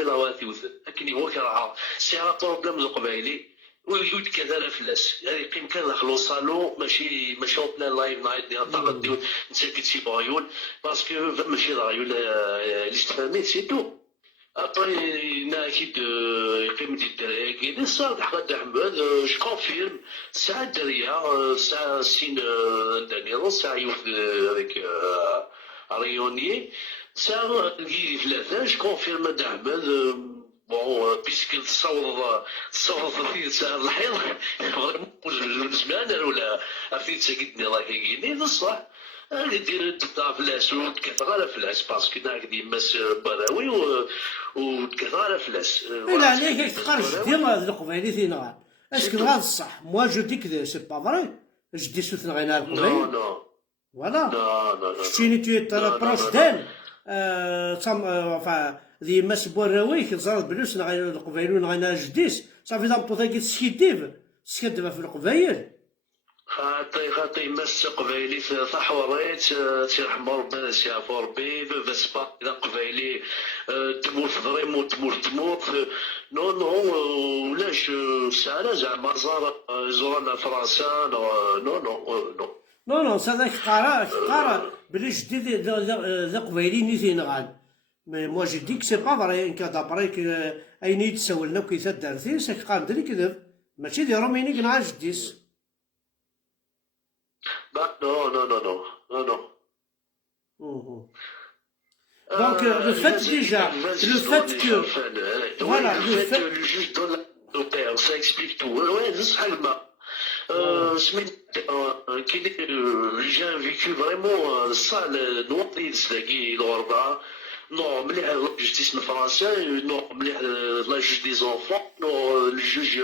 الله واثي وث لكن هو كراه سي راه بروبليم القبايلي ويتكاد فلاس يعني يقيم كان داخل صالون ماشي اون بلان لايف نايت نعطيك ديال نساكت شي باغيول باسكو ماشي رايول الاستفهامات سي تو ابري نا اكيد يقيم ديال الدراري كاين الصاد حقا احمد جو كونفيرم الساعه الدريه الساعه سين دانيال الساعه يوفد هذاك ريوني ساعه كيدي ثلاثه جو كونفيرم احمد بون بيسك تصور في ساعه الحيض فريمون زمان ولا عرفتي تساكتني الله كاينين بصح دير تبدا فلاس وتكثر على فلاس باسكو ناك ديماس براوي وتكثر على فلاس لا عليك تقارش ديال القبيلي ثينا اسكو غاد الصح موا جو ديك سي با فري جدي سوت نغينا نو القبيل نو فوالا نو نو شتيني تو بروش دان enfin دي ماس بوراوي كتزرد بلوس نغينا القبيل ونغينا جديس صافي دا بوطا سكيديف سكدفا في القبايل خاطي مس قبايلي ثحوريت تيرحم ربنا سيعفو ربي فاسبا اذا قبايلي تموت فريمون تموت نو ولاش ساعه زعما زورنا فرنسا نو نو هذاك قرا بلي جديد ذا قبايلي نيتي نغان مي موا جو ديك سي با فري ان كا دابريك اين يتسولنا كيفاش دارتي ساك قال دري كذب ماشي دي روميني كنعا جديس Non. Donc, le fait déjà, le fait que. Voilà, le fait. Le juge donne au père, ça explique tout. Ouais, c'est ça le mal. J'ai vécu vraiment ça, le noir qui est l'ordre. Non, مليح الجستيس الفرنسي، non مليح لا جوج دي زونفون، non le juge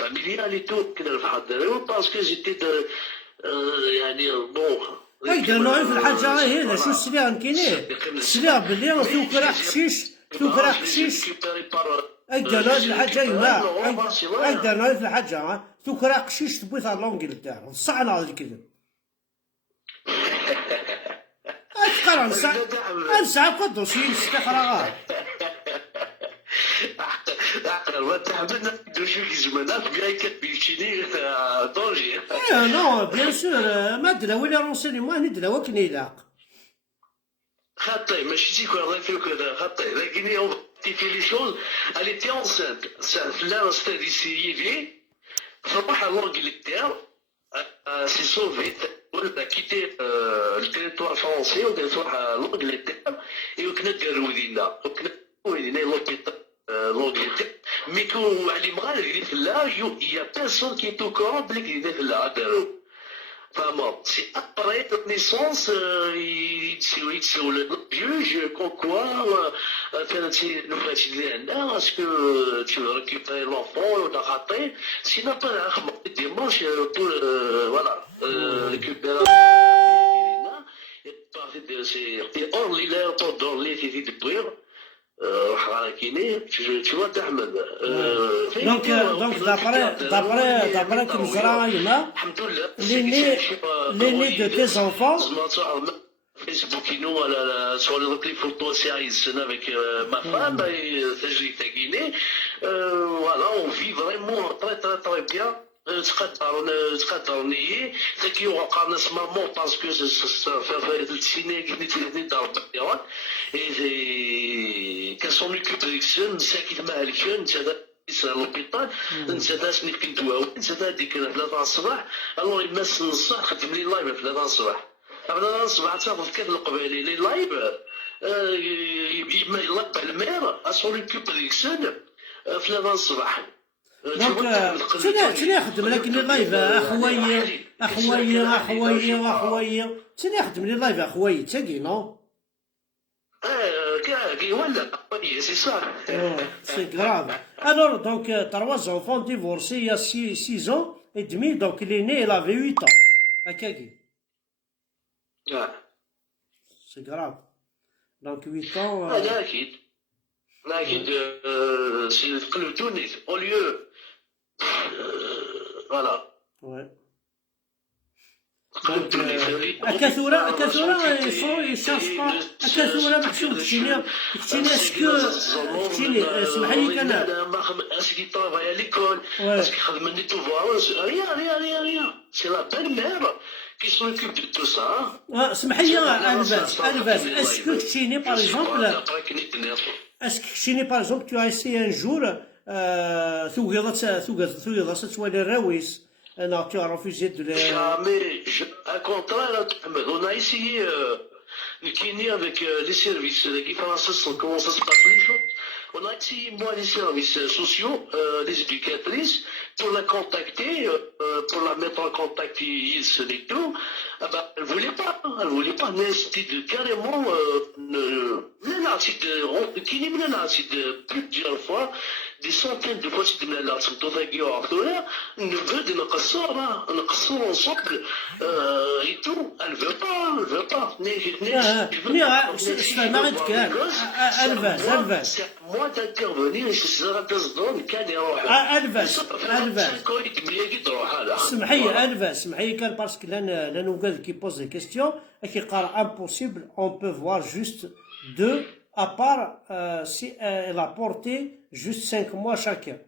familial et tout كنا نفحضروا باسكو جيتي يعني بون هيدا نوعي في الحاجة هنا شو السلاح كاينين السلاح باللي توكرا قشيش هيدا نوعي في الحاجة هنا هيدا نوعي في الحاجة توكرا قشيش تبوي على لونجلتير صعنا هذا الكذب تقرا نسعى كل دوسي نستقرا Non, bien sûr, ما دلاوي لي رونسينيمون هني دلاوي كنيلاق خاطي ماشي تيكون الله يفيك هذا خاطي لكن اون في لي شوز elle était enceinte فلا ستادي سيفي فروح على لونجلتير سي سوفي ولا كيتي التيريتوار فرونسي وقالت تروح لونجلتير وكنا داروينا لوبيتال l'Angleterre, mais quand elle est là, il y a personne qui est au courant de qu'il est là. Vraiment, c'est après la naissance, le juge, quoi, est-ce que tu veux récupérer l'enfant ou l'a raté? Sinon, pas un dimanche pour récupérer. Et Orly, l'aéroport d'Orly, qui est de Bruyre. Tu vois, Ahmed. Donc d'après Kemzra Yuma, l'aîné de tes enfants. Facebook, sur les photos sérieuses avec ma femme et Guinée. Voilà, on vit vraiment très bien. تقدرني تاكي وقع ناس مامون باسكو في السينما كنت ضرب كان سون اوكوبريكسيون ساكت مالكين انت لوبيطال انت داسني كنت واو انت هذيك 3 الصباح الوغ الناس الصباح خدم لي لايف في 3 الصباح 3 الصباح تاخذ كيف القبيلي لي لايف يما يلقى المير سون اوكوبريكسيون في 3 الصباح دونك شنو يخدم لكن لي لايف اخويا شنو يخدم لي لايف اخويا تاكي نو كي ولا سي صح سي غراف الور دونك 3 زونفون ديفورسي يا 6 ans et demi donc il est né il avait 8 ans هكاكي سي غراف دونك 8 ans هذا اكيد لكن سي تقلب تونس او ليو فوالا كثورة يشافق كثورة محسوب كتشيني اسكو كتشيني اسمح لي كان اسكي طرافاي à l'école اسكي خدم لي توفوار rien c'est la belle-mère qui s'occupe de tout ça اسمح لي الباس اسكو كتشيني باغ اكزومبل tu as essayé un jour ثوغيض تتوالي الراويس Non, tu as refusé de les... Jamais. À contraire, on a essayé de kinner avec les services. L'équipe française, comment ça se passe les choses. On a essayé, moi, les services sociaux, les éducatrices, pour la contacter, pour la mettre en contact et tout. Ah bah, elle voulait pas. Mais c'était carrément, plusieurs fois, des centaines de fois, c'était une veut de نقصر ensemble et tout. Elle veut pas. C'est moi d'intervenir et c'est ça تصدون كان يروح. سمحي كان باسكو لا نوغال كي بوز دي كيستيون كي قال impossible on peut voir juste deux à part si elle a porté juste 5 mois chacun.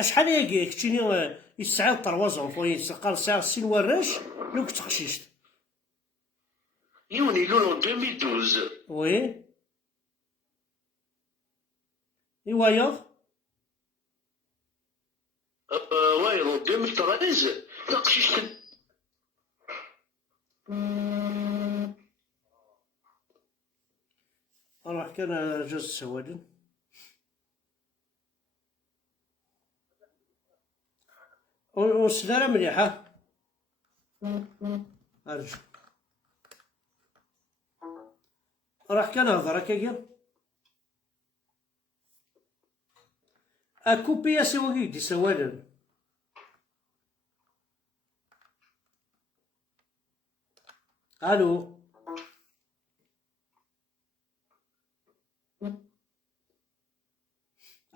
شحال هي كنتيني يسعى 3 زونفون قال ساعه السين وراش لو كنت خشيشت. يوني لولو 2012. وي ايوا واي 2013 لا خشيشت. راح كان جوز سوادن والسلالة مليحة أرجو راح كان هضر هكايا أكوبي يا سواقي دي سوادن ألو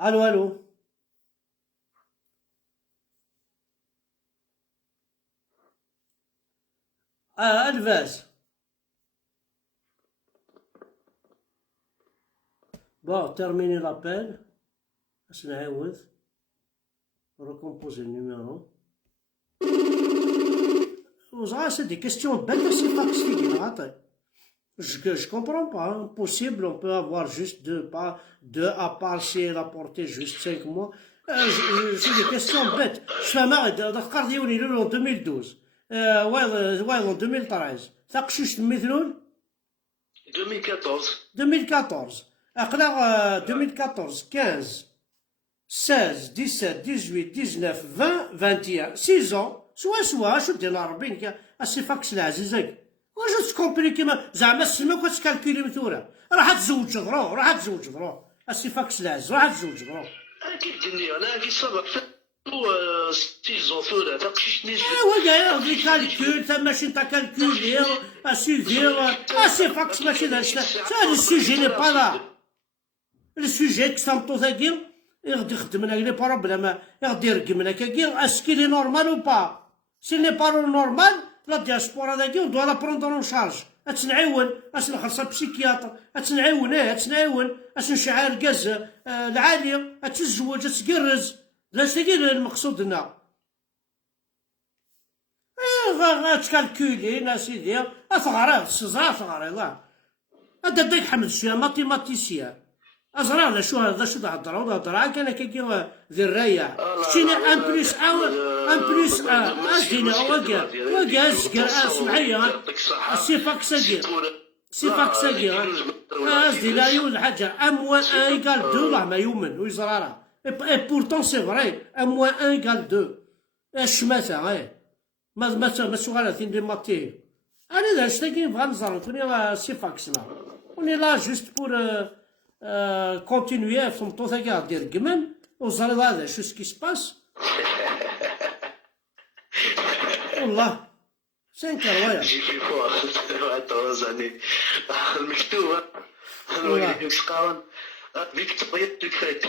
ألو الفاس bon terminer l'appel باش نعاود recomposer le numéro c'est des questions belles c'est pas que je comprends pas impossible on peut avoir juste deux à part si elle a porté juste 5 mois c'est des questions bêtes je fais marre دقار ديالي en 2012 en 2013 ثاقشوش مثلون 2014 أقلع 2014 15 16 17 18 19 20 21 6 ans سوا شو ديال 40 اسي فاكس العزيزك واش تكومبليكي زعما السما كتكالكولي مثورة راح تزوج ضرو اسي فاكس العز راح تزوج ضرو كيف ديرني انا كي صبر وكاع دي كالكول تا ماشي نتا كالكولير اسيفير اسي فاكس ماشي داك هذا السوجي ني با لا السوجي كسامطو ثاكي يغدي يخدم لنا لي بروبليم يغدي يرقم لك كي اسكي لي نورمال او با سي ني با نورمال لا دياسبورا هذاكي ودو لا بروندون اون شارج اتنعاون اش نخلصها بسيكياتر اتنعاون اش نشعل الغاز العالي اتزوج اتقرز لا سيدي المقصود هنا غاتكالكولي نا سيدي اثغري ثغري لا هذا داك حمد شويه ماتيماتيسيان ازرع شو هذا شو هضره كان كي ذي الرايع شتيني ان بليس ازدينا وكا زكر اسمعيا سي فاكساكي ازدي لا يول حاجه اموان ان ايكال دو ما يومن ويزرارا et pourtant c'est vrai 1 égale 2 الشماتة ما سؤالات دي ماتي انا دا شتاكي نبغى نزرو كوني سي فاكسنا وني لا جوست بور كونتينيي في المطوطة كاع دير كمام وزري هذا شو سكي سباس والله سانك روايا جي في فوا 3 années المكتوبة فيكتوريا ديكريت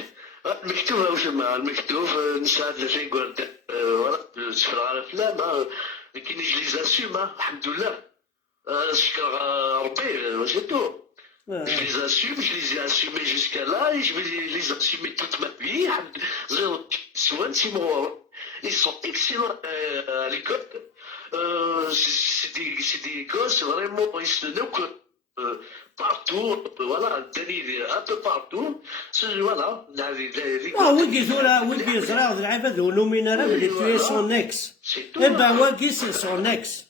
المكتوبة واش مع المكتوب نساعد في قرد ورق تفرع الافلام كاين لي زاسيوم الحمد لله. شكر ربي ماشي تو. Je les assume, je les ai assumés jusqu'à là et je vais les assumer toute ma vie. Ils sont excellents à l'école. C'est des gosses vraiment, ils se donnent partout, voilà, un peu partout. Voilà, ويجي زورا ويجي زرا العباد ذولومين راه بلي tu es son ex. Eh ben ويجي c'est son ex.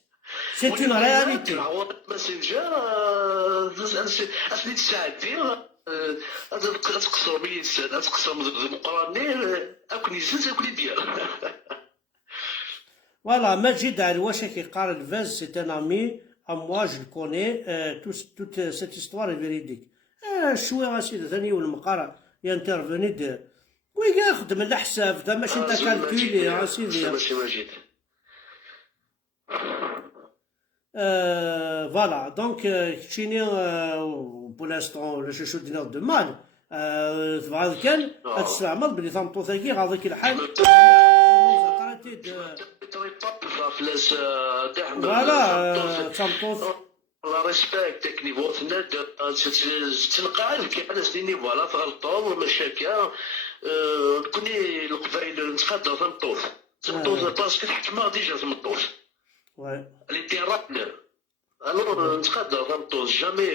C'est une réalité. ماسنجر اسني تساعدير تقصر بلي تقصر مقراني اكون يزز اكون يدير. Voilà, Majid Al-Wacha qui parle de Vez, c'est un ami à moi, je le connais, toute cette histoire est véridique. شوية غاسي ثاني والمقارا ينترفوني د وي يخدم الحساب دا ماشي انت كالكولي غاسي ماشي مجيد. Voilà, donc كتشيني pour l'instant le chouchou دينا de mal تبغى كان تستعمل بلي ثمطوثاكي غاديك الحال فوالا ثمطوث لا ريسبكت نيفو ثناد تلقى كاع سنين فوالا تغلطوا مشاكل كوني القبائل نتقادر ثمطوث باسكو الحكمه ديجا ثمطوث اللي تيرابنا الوغ نتقادر ثمطوث جامي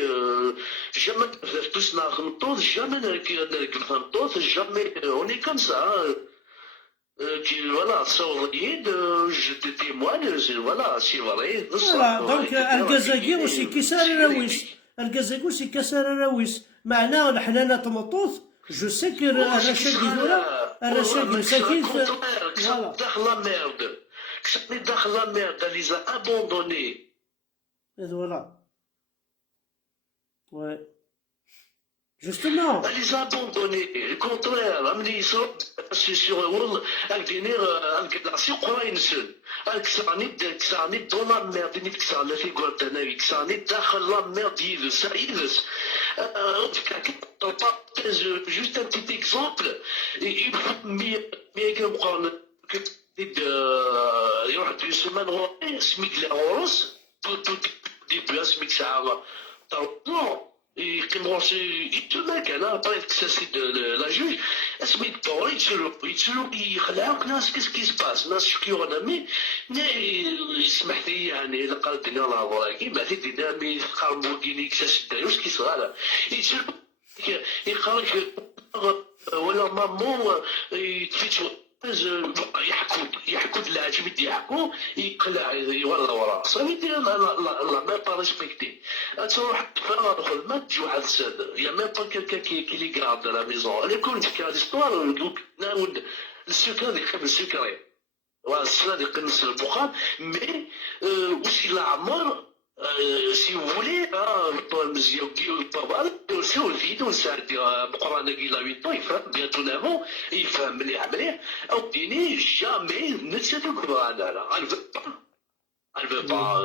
جامي فلوسنا ثمطوث جامي نركب ثمطوث جامي اوني كوم سا qui voilà صوريين je te témoigne voilà c'est vrai. Voilà, donc الجزائر وسي كسر الراويس الجزائر وسي كسر الراويس معناه الحنانة تمطوث جو سي كو الرشاد ديالها الرشاد مساكين فوالا داخل لا ميرد كسبني داخل لا ميرد لي ا ابوندوني فوالا وي Justement. Elle les a abandonnés. Le contraire, ils sont sur elle venir la surprise. Elle كسرني dans la merde, ni كسرنا في Guantanamo, كسرني داخل la merde يدس. Juste un petit exemple. Il faut bien que يروح دي سيمان غوري سميك العروس tout début سميك ساعة et il te met qu'elle a après que ça c'est de la juge elle se met pour il يخلعك ناس qu'est-ce qui se passe ناس شكيو نامي يسمح لي يعني الا قالت لي الله وراكي بعثي دينامي قاربو كيني كساس دايوش كي صغار يقالك ولا مامو يتفتشوا يحكوا العجب يحكوا يقلع يولى وراه صافي دير لا ما با ريسبكتي تروح تدخل ما تجي واحد السادة يا ميم با كيلكا كي لي غارد لا ميزون انا كون نحكي هاد ليستوار ناود السكر اللي يقبل السكري والسكر اللي يقنص البخار مي وسي العمر si vous voulez, c'est au vide, ça dit, il a 8 ans, il fait bientôt 9 ans, il fait مليح, au dîner, jamais, ne sait pas, elle veut pas,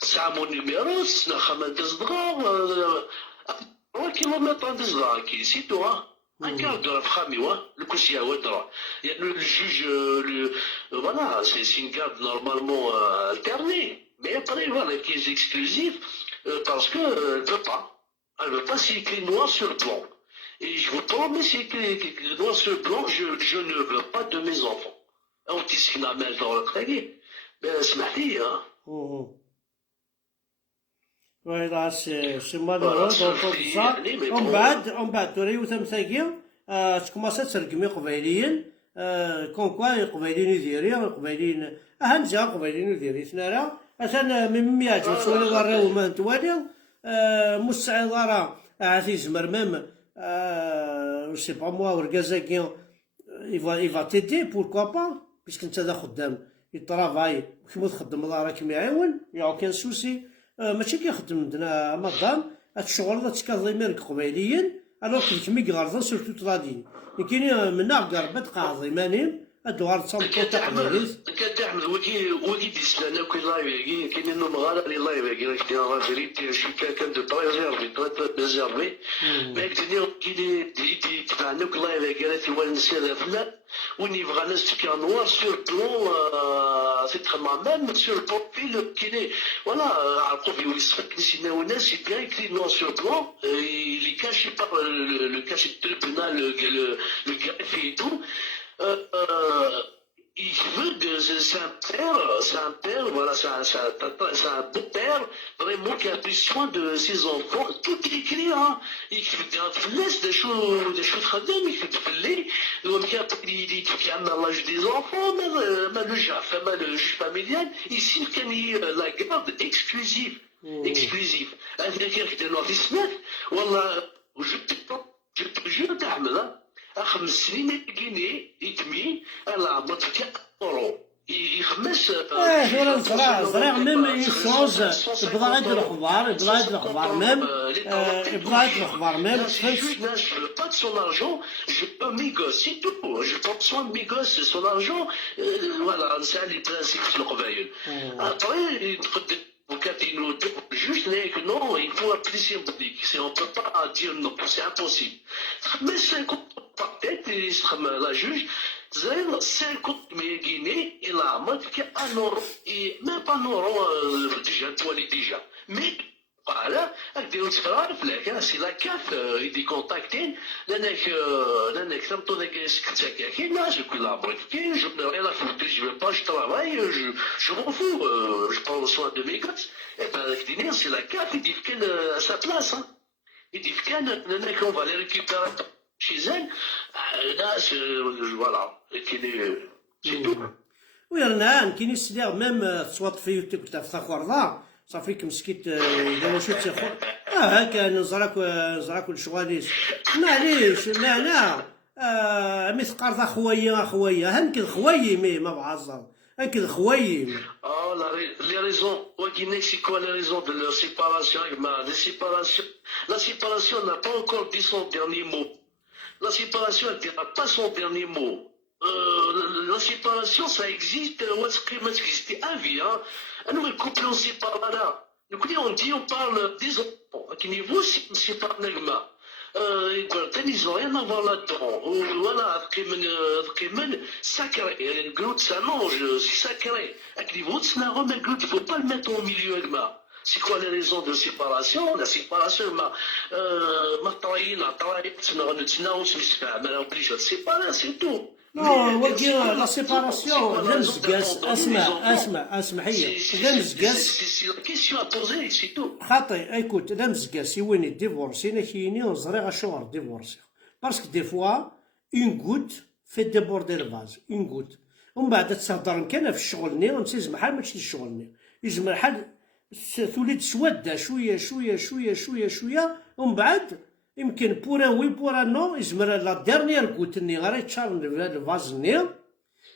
c'est mon numéro, c'est un khaman d'Azdrar, 1 kilomètre d'Azdrar, c'est toi, un quart d'heure, le Koussia Ouadra. Il y a le juge, voilà, c'est une garde normalement alternée. Mais après, voilà, qui est exclusif, parce qu'elle ne veut pas. Elle ne veut pas, c'est écrit noir sur blanc. Et je vous promets, c'est écrit noir sur blanc, je ne veux pas de mes enfants. On dit ce qu'il a mal dans le crédit. Mais c'est ma fille, hein. Voilà, c'est malheureux d'entendre ça. On bat, tu as تمثاكي تكماسا ترقمي قبايليين كونكوا قبايليين يديري قبايليين أهم جا قبايليين يديري ثنارا مثلا من يعجبك شويه ضرا وما نتوالي مستعد راه عزيز مرمم سي با موا وركازاكيان il va t'aider pourquoi pas puisque انت دا خدام يطرافاي كيما تخدم راك يعاون يا كان سوسي ماشي كيخدم عندنا مدام هاد الشغل دا تكاظي مالك قبايليين الوغ كيما يغرضن سورتو ترادي كاينين منا قربت قاضي مانين ادوار تصمت كان تقبيليز تعمل وكي ديسلانا كي لايف كاين نمغالا لي لايف راك دير لا فيريتي شي كان دو بريزيرفي بريزيرفي ماك دنيا كي تبعنا كي لايف قالت ولا نسير فلا وين يبغى ناس كان نوار سور بلون سي تخ مام سور بروفيل كي ولا عرفوا في ويسفك نسينا والناس يبغى يكري نوار سور بلون اللي كاشي بار لو كاشي تريبونال لو كافي تو il veut c'est un père, voilà, c'est un beau père, vraiment qui a pris soin de ses enfants. Tout est écrit, hein. Il laisse des choses خدام يكتب qui a l'âge des enfants, mais le juge familial, ici, كان la garde exclusive. هذاك كده في السماك والله je te jure تعملها. 5 سنين كيني يدمي على عمرك اورو يخمس ولا زرع ميم يشوز بغا غير الاخبار ميم بغا غير الاخبار ميم pas de son argent, je peux mes gosses, c'est tout. Je prends soin de mes gosses, son argent, voilà, c'est les principes de l'Orvaïen. Après, juste non, il faut apprécier le public. On ne peut pas dire non, c'est impossible. Mais 50 par tête, la juge, 50 000 Guinées, il a marqué un euro, et même pas un euro, déjà. Mais, voilà, avec des autres frères, c'est la CAF, il dit contacter, je peux la briquer, je n'ai rien à foutre, je ne veux pas, je travaille, je m'en fous, je prends soin de mes gosses. Et bien, c'est la CAF, il dit qu'elle a sa place, hein. Il dit qu'on va les récupérer chez elle, là, voilà, c'est tout. وي رانا كاين السلاح ميم تصوات في يوتيوب تاع ثاخورضا صافي كمسكيت اذا واش تيخو هكا نزراك الشغاليس معليش لا مثقال ذا خويا هنكل خويي مي ما بعزر هنكل خويي les raisons, au Guinée, c'est quoi les raisons de leur séparation? La séparation n'a pas encore dit son dernier mot. La séparation, elle ne dira pas son dernier mot. La séparation, ça existe, c'est à vie, hein. Nous, le couple, on sépare là. Donc, on parle des enfants. À quel niveau, c'est pas Negma. Ils n'ont rien à voir là-dedans. Voilà, sacré. Le groupe, ça mange, c'est sacré. À quel niveau, c'est un homme, il ne faut pas le mettre au milieu, Negma. C'est quoi les raisons de séparation? La séparation, on oblige à se séparer, c'est tout. Non, la séparation, اسمع هي C'est la question à poser, c'est tout. خاطي ايكوت لا مزقاس يويني ديفورسي انا كيني نزري غشوار ديفورسي باسكو دي فوا اون غوت في ديبوردي الفاز اون غوت ومن بعد تهضر كان في الشغل ونسيز محال ماشي الشغل يزمر حال تولي تسودا شويه ومن بعد يمكن بوران وي بوران نو يزمر لا ديرنيير غوت ني غير يتشارن الفاز ني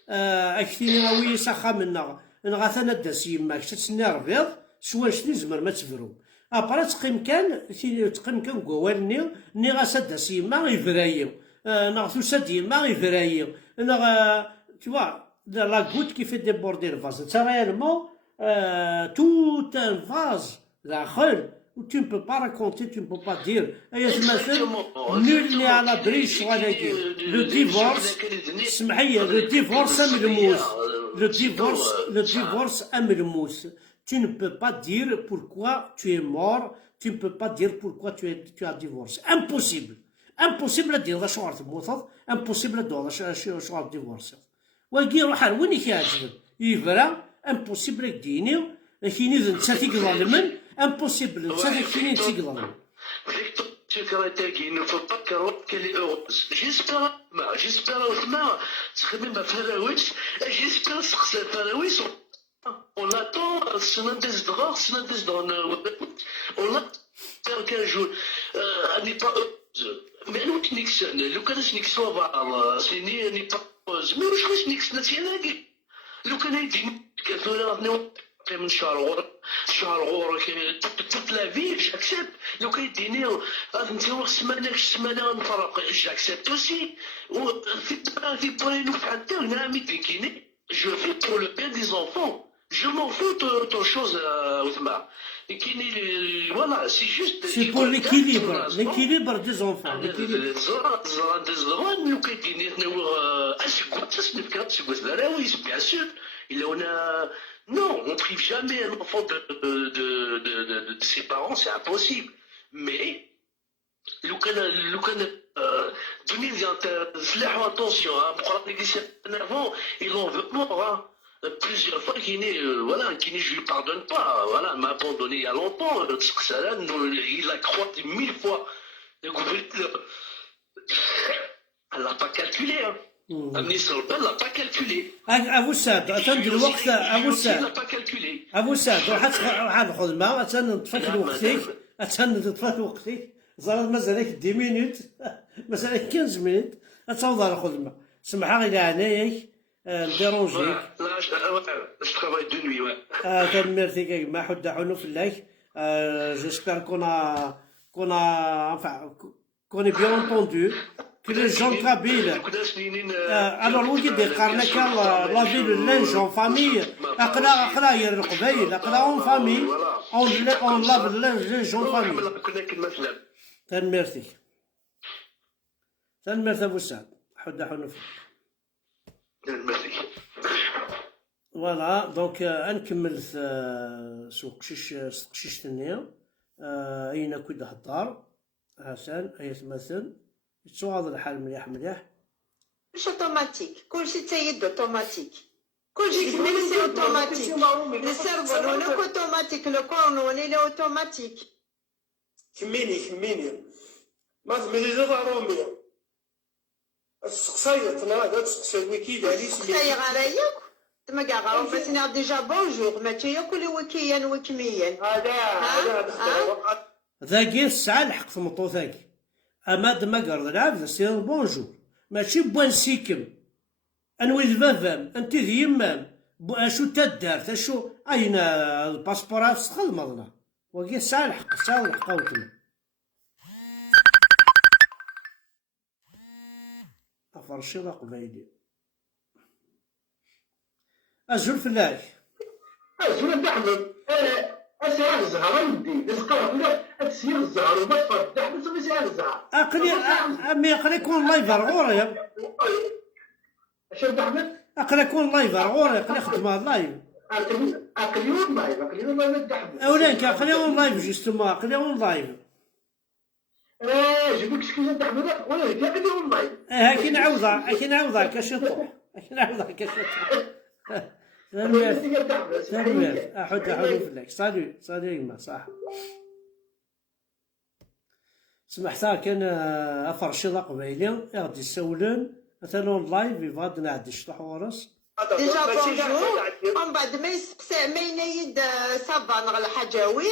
اكثيني راوي ساخا منا نغاثنا داس يماك تسني ربيض سوا شني زمر ما تفرو ابرا تقيم كان كوالني ني غاسا داس يما يفرايو نغثو ساد يما يفرايو tu vois la goutte qui fait déborder le vase c'est réellement tout un vase داخل où tu ne peux pas raconter, tu ne peux pas dire. Nul n'est à l'abri, le divorce, le divorce aime le mousse. Tu ne peux pas dire pourquoi tu es mort, tu ne peux pas dire pourquoi tu as divorcé. Impossible. Impossible à dire, impossible à dire, divorce. ويجي روح وين يعجبك يفرا impossible يديني كاين اذا تساتيك ظالما impossible تساتيك كاين تيقظن il ne faut pas qu'elle est heureuse. J'espère autrement, j'espère que Farawis, on l'attend, on l'attend qu'un jour, elle n'est pas heureuse. Mais nous, Nixon, le cas de Nixon, c'est n'est pas heureuse. Mais je crois que Nixon, c'est la guerre. Le cas de Nixon, من شهر غور toute la vie, j'accepte. لو كان يديني غادي نروح سمانه نفرق j'accepte aussi. في بوين في حتى هنا ميديكيني je fais pour le bien des enfants. Je m'en fous d'autre chose, Othmar. Voilà, c'est juste. C'est pour l'équilibre des enfants. Bien sûr. Non, on ne prive jamais un enfant de ses parents, c'est impossible. Mais, attention, il en veut mort, hein. Plusieurs fois voilà, je lui pardonne pas, voilà, il m'a abandonné il y a longtemps, il a croisé 1000 fois. Elle l'a pas calculé, hein. Amené sur le elle l'a pas calculé. أبو سعد أتند الوقت أبو Elle l'a سعد pas calculé. أبو سعد روح الخدمة أتند تفك وقتك أتند تفك وقتك زرت مازالك 10 مينوت مازالك 15 مينوت أتوضع الخدمة سمحها إلى عنايك نديرونجيك Là, je travaille de nuit, ouais. merci كيما حدا حنو في الله j'espère qu'on est bien entendu que les gens kabyles alors وين يقارنا كان لا في اللانج en famille اقرا يا القبايل اقرا en famille on lave le linge en famille كنا كنمثل. merci أبو سعد حدا حنو في Merci. فوالا دونك نكمل سوق قشيش النية أين كنت هدار حسن أي مثل هذا الحال مليح مش اوتوماتيك كلشي تايد اوتوماتيك كلشي كمل سي اوتوماتيك السيرفو هناك اوتوماتيك لو كورنوني لو اوتوماتيك كميني ما تمديزو ضروري السقساية تنادى تسقسي الويكيد على سقساية غرايك تما كاع غاو باتنا ديجا بونجور ما تيا كل وكيان وكميان هذا ذاكي الساعة الحق في مطو ذاكي أما دمقر العبد سير بونجور ماشي بوان سيكم أنوي البابام أنت ذي يمام أشو تدارت أشو أين الباسبورات سخل مضنا وكي الساعة الحق وتما أفرشي ذا قبايلي أزول فلاح أزول أنت أحمد أسير الزهر ندي نسقط ولا أتسير الزهر وما تفضح بس مسير الزهر أقلي يكون لايفر غوري أشو أنت أحمد أقلي يكون لايفر غوري أقلي خدمة لايف أقليون لايف أنت أحمد أولانك أقليون لايف جيستوما أقليون لايف جيبوك شكيش أنت أحمد ولا هيك أقليون لايف هاكي نعوضها كشطوح أحد في لك صالي ما صح سمحتها كان أفرشي ذا قبيلي يغدي يسولن مثلا لايف يبغى نعدي شطح ورس ديجا بونجور ومن بعد ما يسقسي ما ينايد صافا نغ الحاجاوي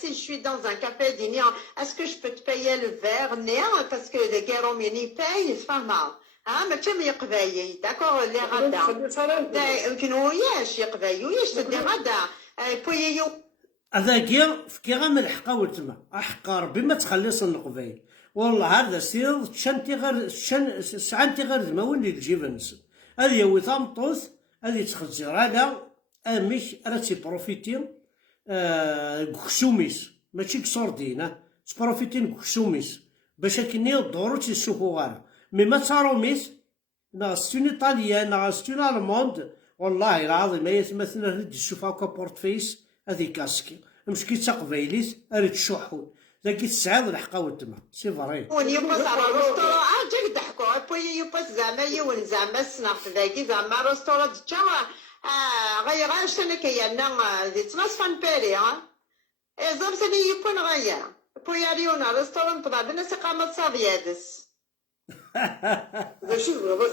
سي شوي دون ان كافي ديني اسكو جو بو تبايي لو فير نير باسكو لي كيروم يني باي فاهمه ماشي من يقبايي داكور لي غدا كنوياش يقبايي وياش تدي غدا بوييو هذاكي كي غنلحقها ولتما احقا ربي ما تخليص النقبايل والله هذا سير شنتي غير سعنتي غير دماوين اللي تجيبنس هذه هو ثامطوث هذه تخزر هذا اميش راه تيبروفيتي كسوميس ماشي كسوردين تبروفيتي كسوميس باش كني الدورو تيسوقو غانا مي ما تاروميس نا ستون ايطاليان نا ستون الموند والله العظيم ما يتمثل هاد تشوفها كبورتفيس هذه كاسكي مشكي تقبايليس راه تشوحون لكن تسعاد الحقا تما سي فري وني يباس على الرستوران جاك ضحكوا بوي يباس زعما يون زعما السناق ذاكي زعما الرستوران تشا غير انا كيانا دي تناصفان بيري زعما سني يكون غير بوي ريونا الرستوران طبعا الناس قامت صافيادس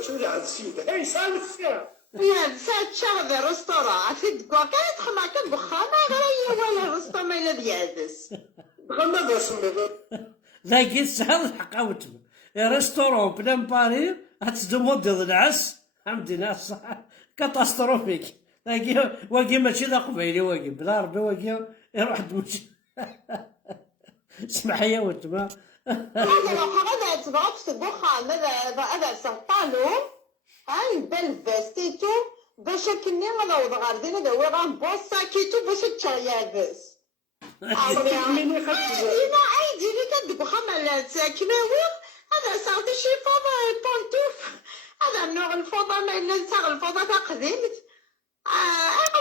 شو على السيد هاي سالف فيها يا ساعة شغل الرستوران عفيت كوا كانت خما كان بخامة غير ولا الرستوران ما يلبيادس غمض اسمي ذاك الساعة الحقا تما ريستورون بلان باري هتدومود العس حمدي ناس كاتاستروفيك واقي ماشي ذا قبيلي واقي بلا ربي واقي يروح دمشق اسمح يا وتما. هذا لو هذا تبغى تسبوخ هذا سطالو هاي بالفاستيتو باش كني غنوض غاردين هذا هو غنبوصا كيتو باش تشيابس. مني خدت ديما عيدي لي كدبخا مال ساكناوي هذا صاحبي شي فوضى بونتوف هذا النوع الفوضى ما الا نتا الفوضى تقديمت.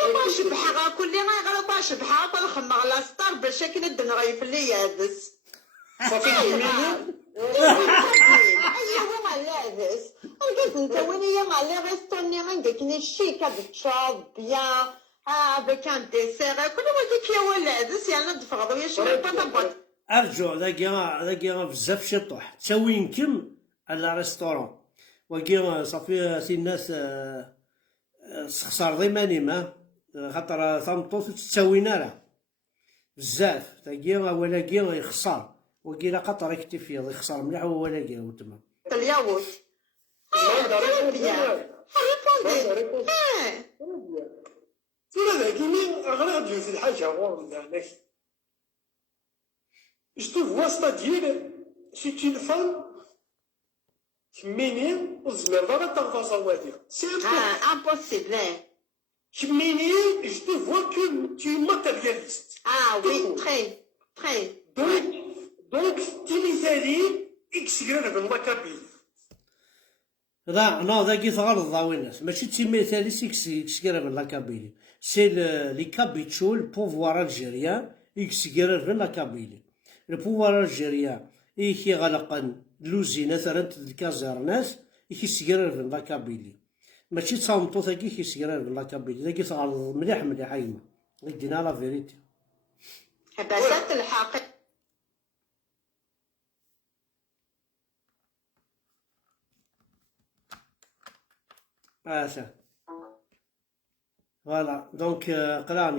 غلبا شبحة كل ما غلبا شبحة غنخمم على ستار باش كي ندن غيف لي يابس. صافي ايوا ما لابس لقيت انت وين هي مع لي ريستوني غنديكني الشيكه بتشاب بيان avec un dessert كل ما قلت يا ولابس يعني تفرضوا يا شباب بطبط. ارجو ذاكي بزاف شطوح تساوينكم على ريستورون وكي صافي سي الناس خسر ضيماني ما خاطر ثمطوط تساوينا راه بزاف تاكي ولكن يخسر وكي لا خاطر يكتفي يخسر مليح هو ولكن هو تما الياوت ولا ذاكيني غنغدوي في الحاجة غور دانك جو فوا ستادير سي تون فام كميني وزمر دارا تغفى صواتي سي امبوسيبل. كميني جو فوا كو tu es matérialiste. Oui, très. Donc تمثالي اكس غير بالمكابيل. لا ذاكي تغلط ضاوي الناس ماشي تيميثالي اكسكيرا لا كابيلي سي لي كابيتشو البوفوار الجيريان اكسكيرا لا كابيلي البوفوار الجيريان كي غلقن لوزينا ثرنت الكازارناس كيسكيرا لا كابيلي ماشي تصامتو ذاكي كيسكيرا لا كابيلي ذاكي تغلط مليح ايما دينا لا فيريتي حباسات الحقيقة. ça. Voilà, donc قلع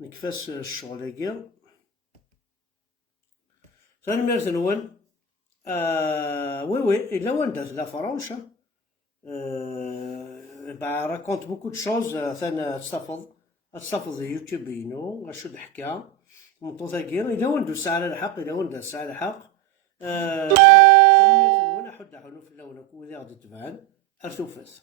نكفاس الشغل ثاني نون وي إلا وين دات لا فرنسا راكونت بوكو دو شوز ثان تستفض يوتيوب ينو غاشو الحكا مطوطاكي إلا وين دوس على الحق إلا وين داس على الحق حد حنو في اللون كودي غادي تبان ارثوفاس.